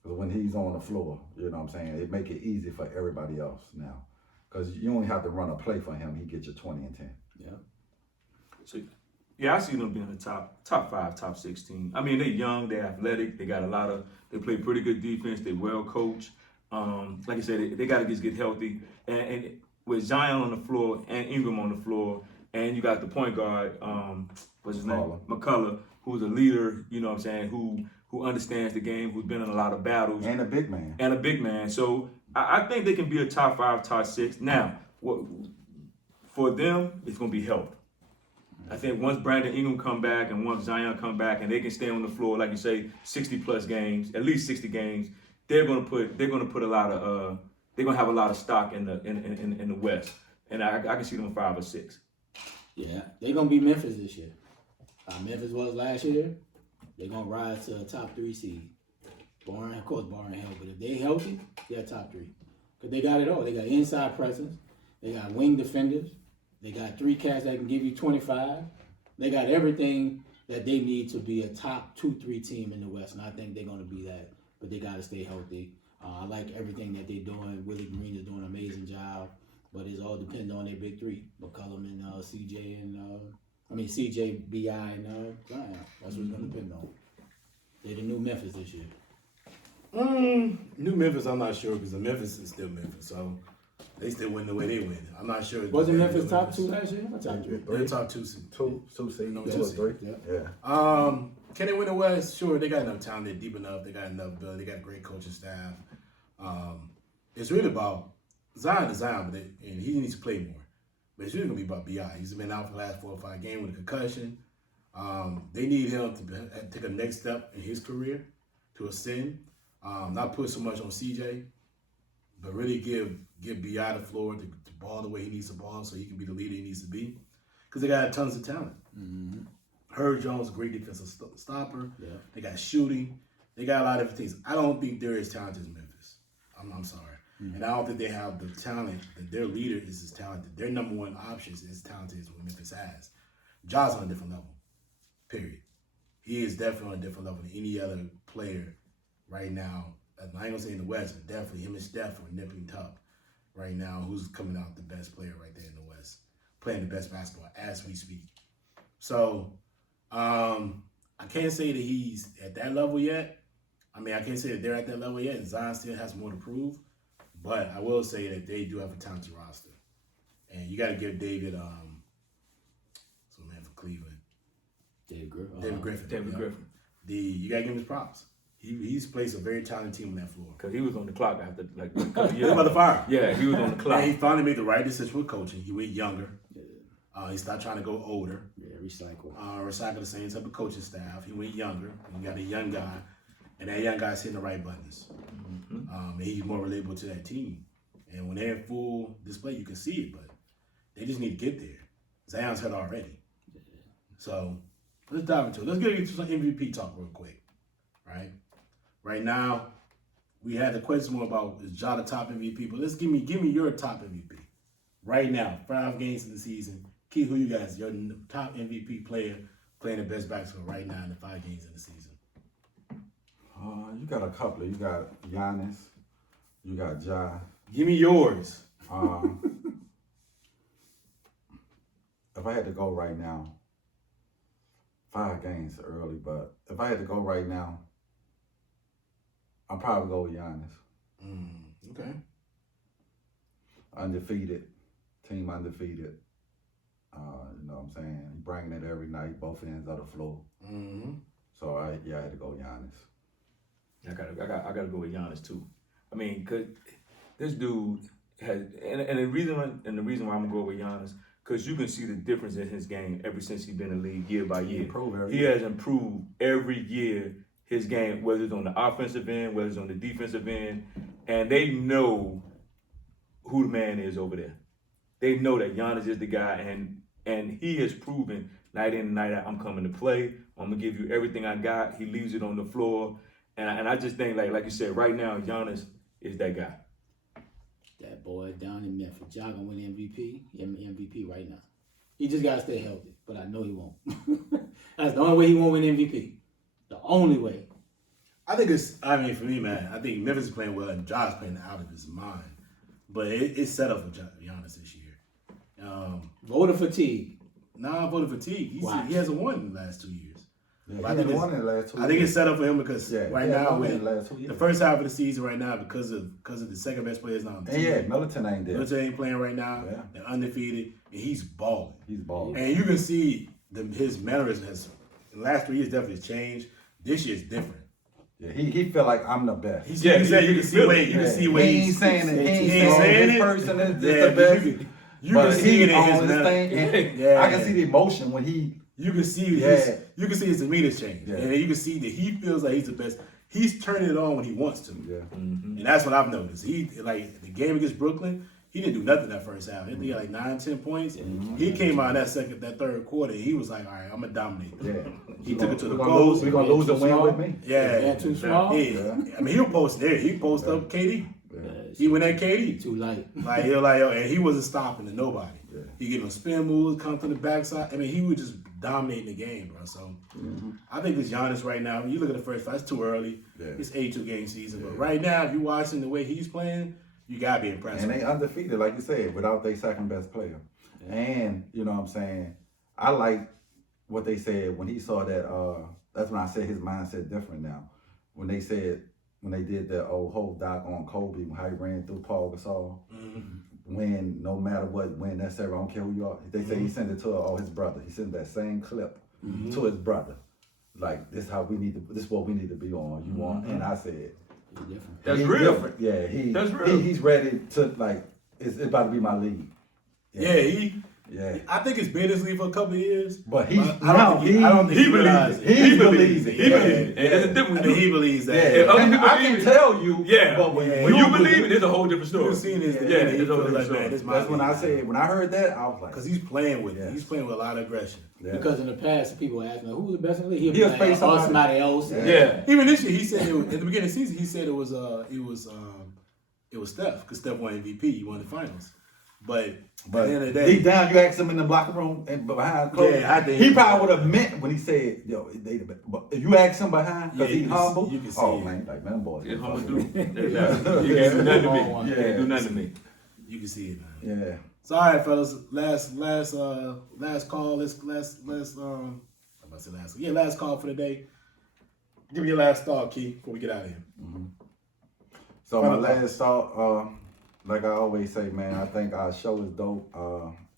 Because when he's on the floor, you know what I'm saying, it make it easy for everybody else now. Because you only have to run a play for him, he gets you 20 and 10. Yeah. So Yeah, I see them being a top 5, top 6 team. I mean, they're young, they're athletic, they got they play pretty good defense, they well coached. Like I said, they got to just get healthy. And with Zion on the floor and Ingram on the floor, and you got the point guard, what's his name? McCullough, who's a leader, you know what I'm saying, who understands the game, who's been in a lot of battles. And a big man. So I think they can be a top 5, top 6. Now, for them, it's going to be health. I think once Brandon Ingram come back and once Zion come back and they can stay on the floor, like you say, 60+ games, at least 60 games, they're gonna put a lot of they're gonna have a lot of stock in the West, and I can see them 5 or 6. Yeah, they're gonna be Memphis this year. Memphis was last year. They're gonna rise to a top 3 seed. Barring health, but if they healthy, they're top 3. Cause they got it all. They got inside presence. They got wing defenders. They got 3 cats that can give you 25. They got everything that they need to be a top 2-3 team in the West, and I think they're going to be that. But they got to stay healthy. I like everything that they're doing. Willie Green is doing an amazing job, but it's all dependent on their big 3: McCollum and CJ and CJ, BI and Zion. That's what it's going to depend on. They're the new Memphis this year. New Memphis, I'm not sure because the Memphis is still Memphis, so. They still win the way they win. I'm not sure. Wasn't Memphis top 2 last year? Top 3. They're top 2 seed. Two seed, No, 2 2 or seed. 3. Yeah. Can they win the West? Sure. They got enough talent. They're deep enough. They got enough ability. They got a great coaching staff. It's really about Zion, and he needs to play more. But it's really gonna be about Bi. He's been out for the last 4 or 5 games with a concussion. They need him to take a next step in his career to ascend. Not put so much on CJ, but really give B.I. the floor to ball the way he needs to ball so he can be the leader he needs to be. Because they got tons of talent. Mm-hmm. Herb Jones, great defensive stopper. Yeah. They got shooting. They got a lot of different things. I don't think they're as talented as Memphis. I'm sorry. Mm-hmm. And I don't think they have the talent that their leader is as talented. Their number 1 option is as talented as what Memphis has. Ja's on a different level, period. He is definitely on a different level than any other player right now. I ain't gonna say in the West, but definitely him and Steph are nipping top right now. Who's coming out the best player right there in the West, playing the best basketball as we speak. So I can't say that he's at that level yet. I can't say that they're at that level yet. And Zion still has more to prove, but I will say that they do have a talented roster, and you got to give David, so man for Cleveland, David Griffin. You got to give him his props. He's placed a very talented team on that floor. Because he was on the clock after a couple He was years. about to fire. Yeah, he was on the clock. And he finally made the right decision with coaching. He went younger. He stopped trying to go older. Yeah, recycle. Recycle the same type of coaching staff. He went younger. He got a young guy. And that young guy's hitting the right buttons. Mm-hmm. And he's more relatable to that team. And when they're in full display, you can see it. But they just need to get there. Zion's hurt already. Yeah. So let's dive into it. Let's get into some MVP talk real quick. Right now, we had the question more about is Ja the top MVP, but let's give me your top MVP. Right now, 5 games in the season. Keith, who you guys, your top MVP player playing the best basketball right now in the 5 games in the season? You got a couple. You got Giannis. You got Ja. Give me yours. If I had to go right now, 5 games early, but if I had to go right now, I'll probably go with Giannis. Okay. Undefeated. Team undefeated. You know what I'm saying? He bringing it every night, both ends of the floor. Mm-hmm. So I had to go Giannis. I gotta go with Giannis too. Cause this dude has, and the reason why I'm gonna go with Giannis, cause you can see the difference in his game ever since he's been in the league year by year. He has improved every year. His game, whether it's on the offensive end, whether it's on the defensive end, and they know who the man is over there. They know that Giannis is the guy, and he has proven night in and night out, I'm coming to play. I'm gonna give you everything I got. He leaves it on the floor, and I just think like you said, right now Giannis is that guy. That boy down in Memphis, Ja gonna win MVP right now. He just gotta stay healthy, but I know he won't. That's the only way he won't win MVP. The only way. I think for me, man, I think Memphis is playing well and Ja's playing out of his mind. But it's set up for Giannis this year. Voter fatigue. non-voter fatigue. Why? He hasn't won in the last 2 years. Yeah, But he hasn't won in the last 2 years. I think it's set up for him because Yeah, right he hasn't now, won in with the last 2 years. the first half of the season right now, because of the second best players now on the And team. yeah, Militant ain't there. Militant ain't playing right now. Yeah. They're undefeated, and he's balling. He's balling. And you can see his mannerism has, in the last 3 years, definitely has changed. This year's different. Yeah, he feel like I'm the best. You can see Wade. You can see Wade. He ain't saying it. He ain't He ain't saying saying this it. person is Yeah, the best. You but can see he it in his owns this manner. thing. And Yeah. I can see the emotion when he. You can see his demeanor's change, Yeah. and you can see that he feels like he's the best. He's turning it on when he wants to, Yeah. and that's what I've noticed. He like the game against Brooklyn. He didn't do nothing that first half. He had like 9-10 points. He came out in that third quarter. He was like, all right, I'm gonna dominate. Yeah. He took it to the We're post. gonna lose the win with me. Yeah, Too small. Yeah. I mean, he'll post there. He post up KD. Yeah. He went at KD. Too light. Like he was like, yo, and he wasn't stopping to nobody. Yeah. He gave him spin moves, come to the backside. I mean, he was just dominating the game, bro. So I think it's Giannis right now. When you look at the first fight, it's too early. Yeah. It's 82 game season, but right now, if you're watching the way he's playing, you gotta be impressed. And they undefeated, like you said, without their second best player. And you know what I'm saying? I like what they said when he saw that. That's when I said his mindset different now. When they did the whole doc on Kobe, how he ran through Paul Gasol, when no matter what, win that series, I don't care who you are. They say he sent it to his brother. He sent that same clip to his brother. Like this what we need to be on. You want? And I said, That's he's real. different. Yeah, That's real. He's ready to like. It's about to be my league. Yeah, I think it's been his league for a couple of years. But I don't think he realizes it. He believes it. He believes it. And there's a difference. I mean, he believes that. Yeah, If other and people I believe can it- tell you. Yeah, but when when you believe it, it's a whole different story. You've seen his Yeah, he it's a whole feels different like, story. man, this my That's when league. I said when I heard that I was like, Because he's playing with it. Yes. He's playing with a lot of aggression. yeah. Because in the past, people were asking, who's the best in the league? He'll be face like, somebody. somebody else. Yeah. Even this year, he said at the beginning of the season, he said it was Steph because Steph won MVP. He won the finals. But at the end of the day, deep down, you asked him in the locker room and behind closed. Yeah, I think he probably would have meant when he said, "Yo, they the best." But if you ask him behind, because Yeah, he humble. you can see oh it. man, like man, boy, It's hard to you do. You can't do nothing to me. You can't do nothing to me. you can see it, man. Yeah. So all right, fellas, last call. Last call for the day. Give me your last thought, Key, before we get out of here. So my Final last thought, like I always say, man, I think our show is dope.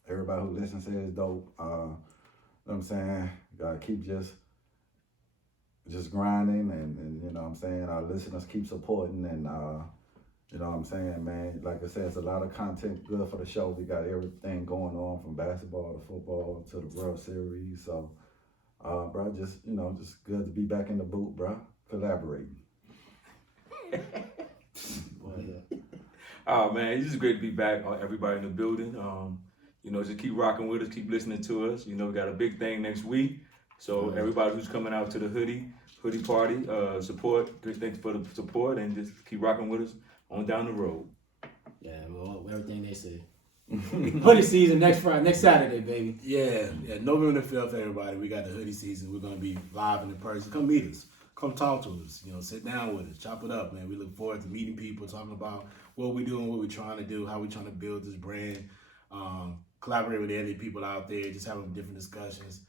Everybody who listens says it's dope. You know what I'm saying? Gotta keep just grinding and you know what I'm saying? Our listeners keep supporting and you know what I'm saying, man? Like I said, it's a lot of content good for the show. We got everything going on from basketball to football to the World Series. So bro, just good to be back in the booth, bro. Collaborating. Oh man, it's just great to be back. Everybody in the building. Just keep rocking with us, keep listening to us. We got a big thing next week. So everybody who's coming out to the hoodie party, support. Thanks for the support and just keep rocking with us on down the road. Yeah, well, everything they said. Hoodie season next Saturday, baby. Yeah, November the 5th, everybody. We got the hoodie season. We're gonna be live in person. Come meet us. Come talk to us. Sit down with us. Chop it up, man. We look forward to meeting people, talking about what we're doing, what we're trying to do, how we're trying to build this brand. Collaborate with the other people out there, just having different discussions.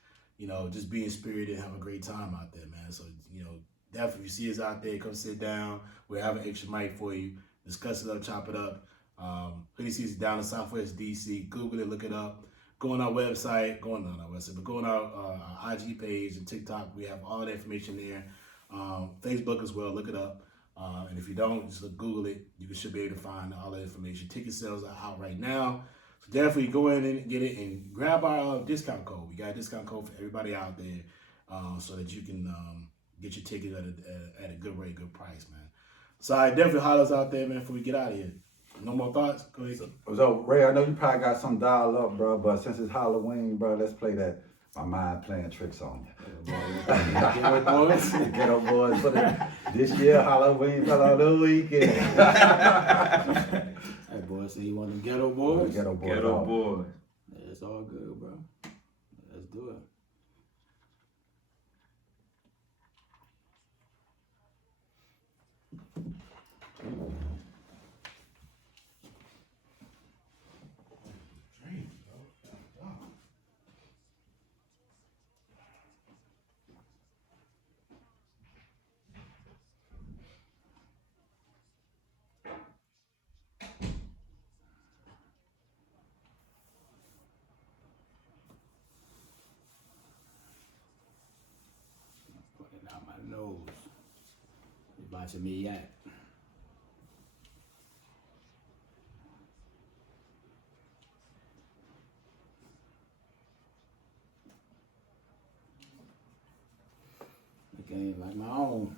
Just being spirited and have a great time out there, man. So, definitely if you see us out there, come sit down. We'll have an extra mic for you. Discuss it up, chop it up. Hoodie season down in Southwest DC. Google it, look it up. Go on our website, go on our IG page and TikTok. We have all the information there. Facebook as well, look it up. And if you don't, just Google it. You should be able to find all the information. Ticket sales are out right now. So definitely go in and get it and grab our discount code. We got a discount code for everybody out there so that you can get your ticket at a good rate, good price, man. So I definitely holler us out there, man, before we get out of here. No more thoughts? Go ahead. So Ray, I know you probably got some dial up, bro, but since it's Halloween, bro, let's play that. My mind playing tricks on you. Ghetto boys for this year Halloween fell on the weekend. Hey, boy, so you want them ghetto boys? Ghetto boys. Ghetto boy. Yeah, it's all good, bro. Let's do it. watching me act. A game like my own.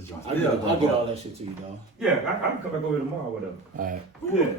This joint I'll still get go all that shit to you, dog. Yeah, I can come back over tomorrow or whatever. All right. Yeah.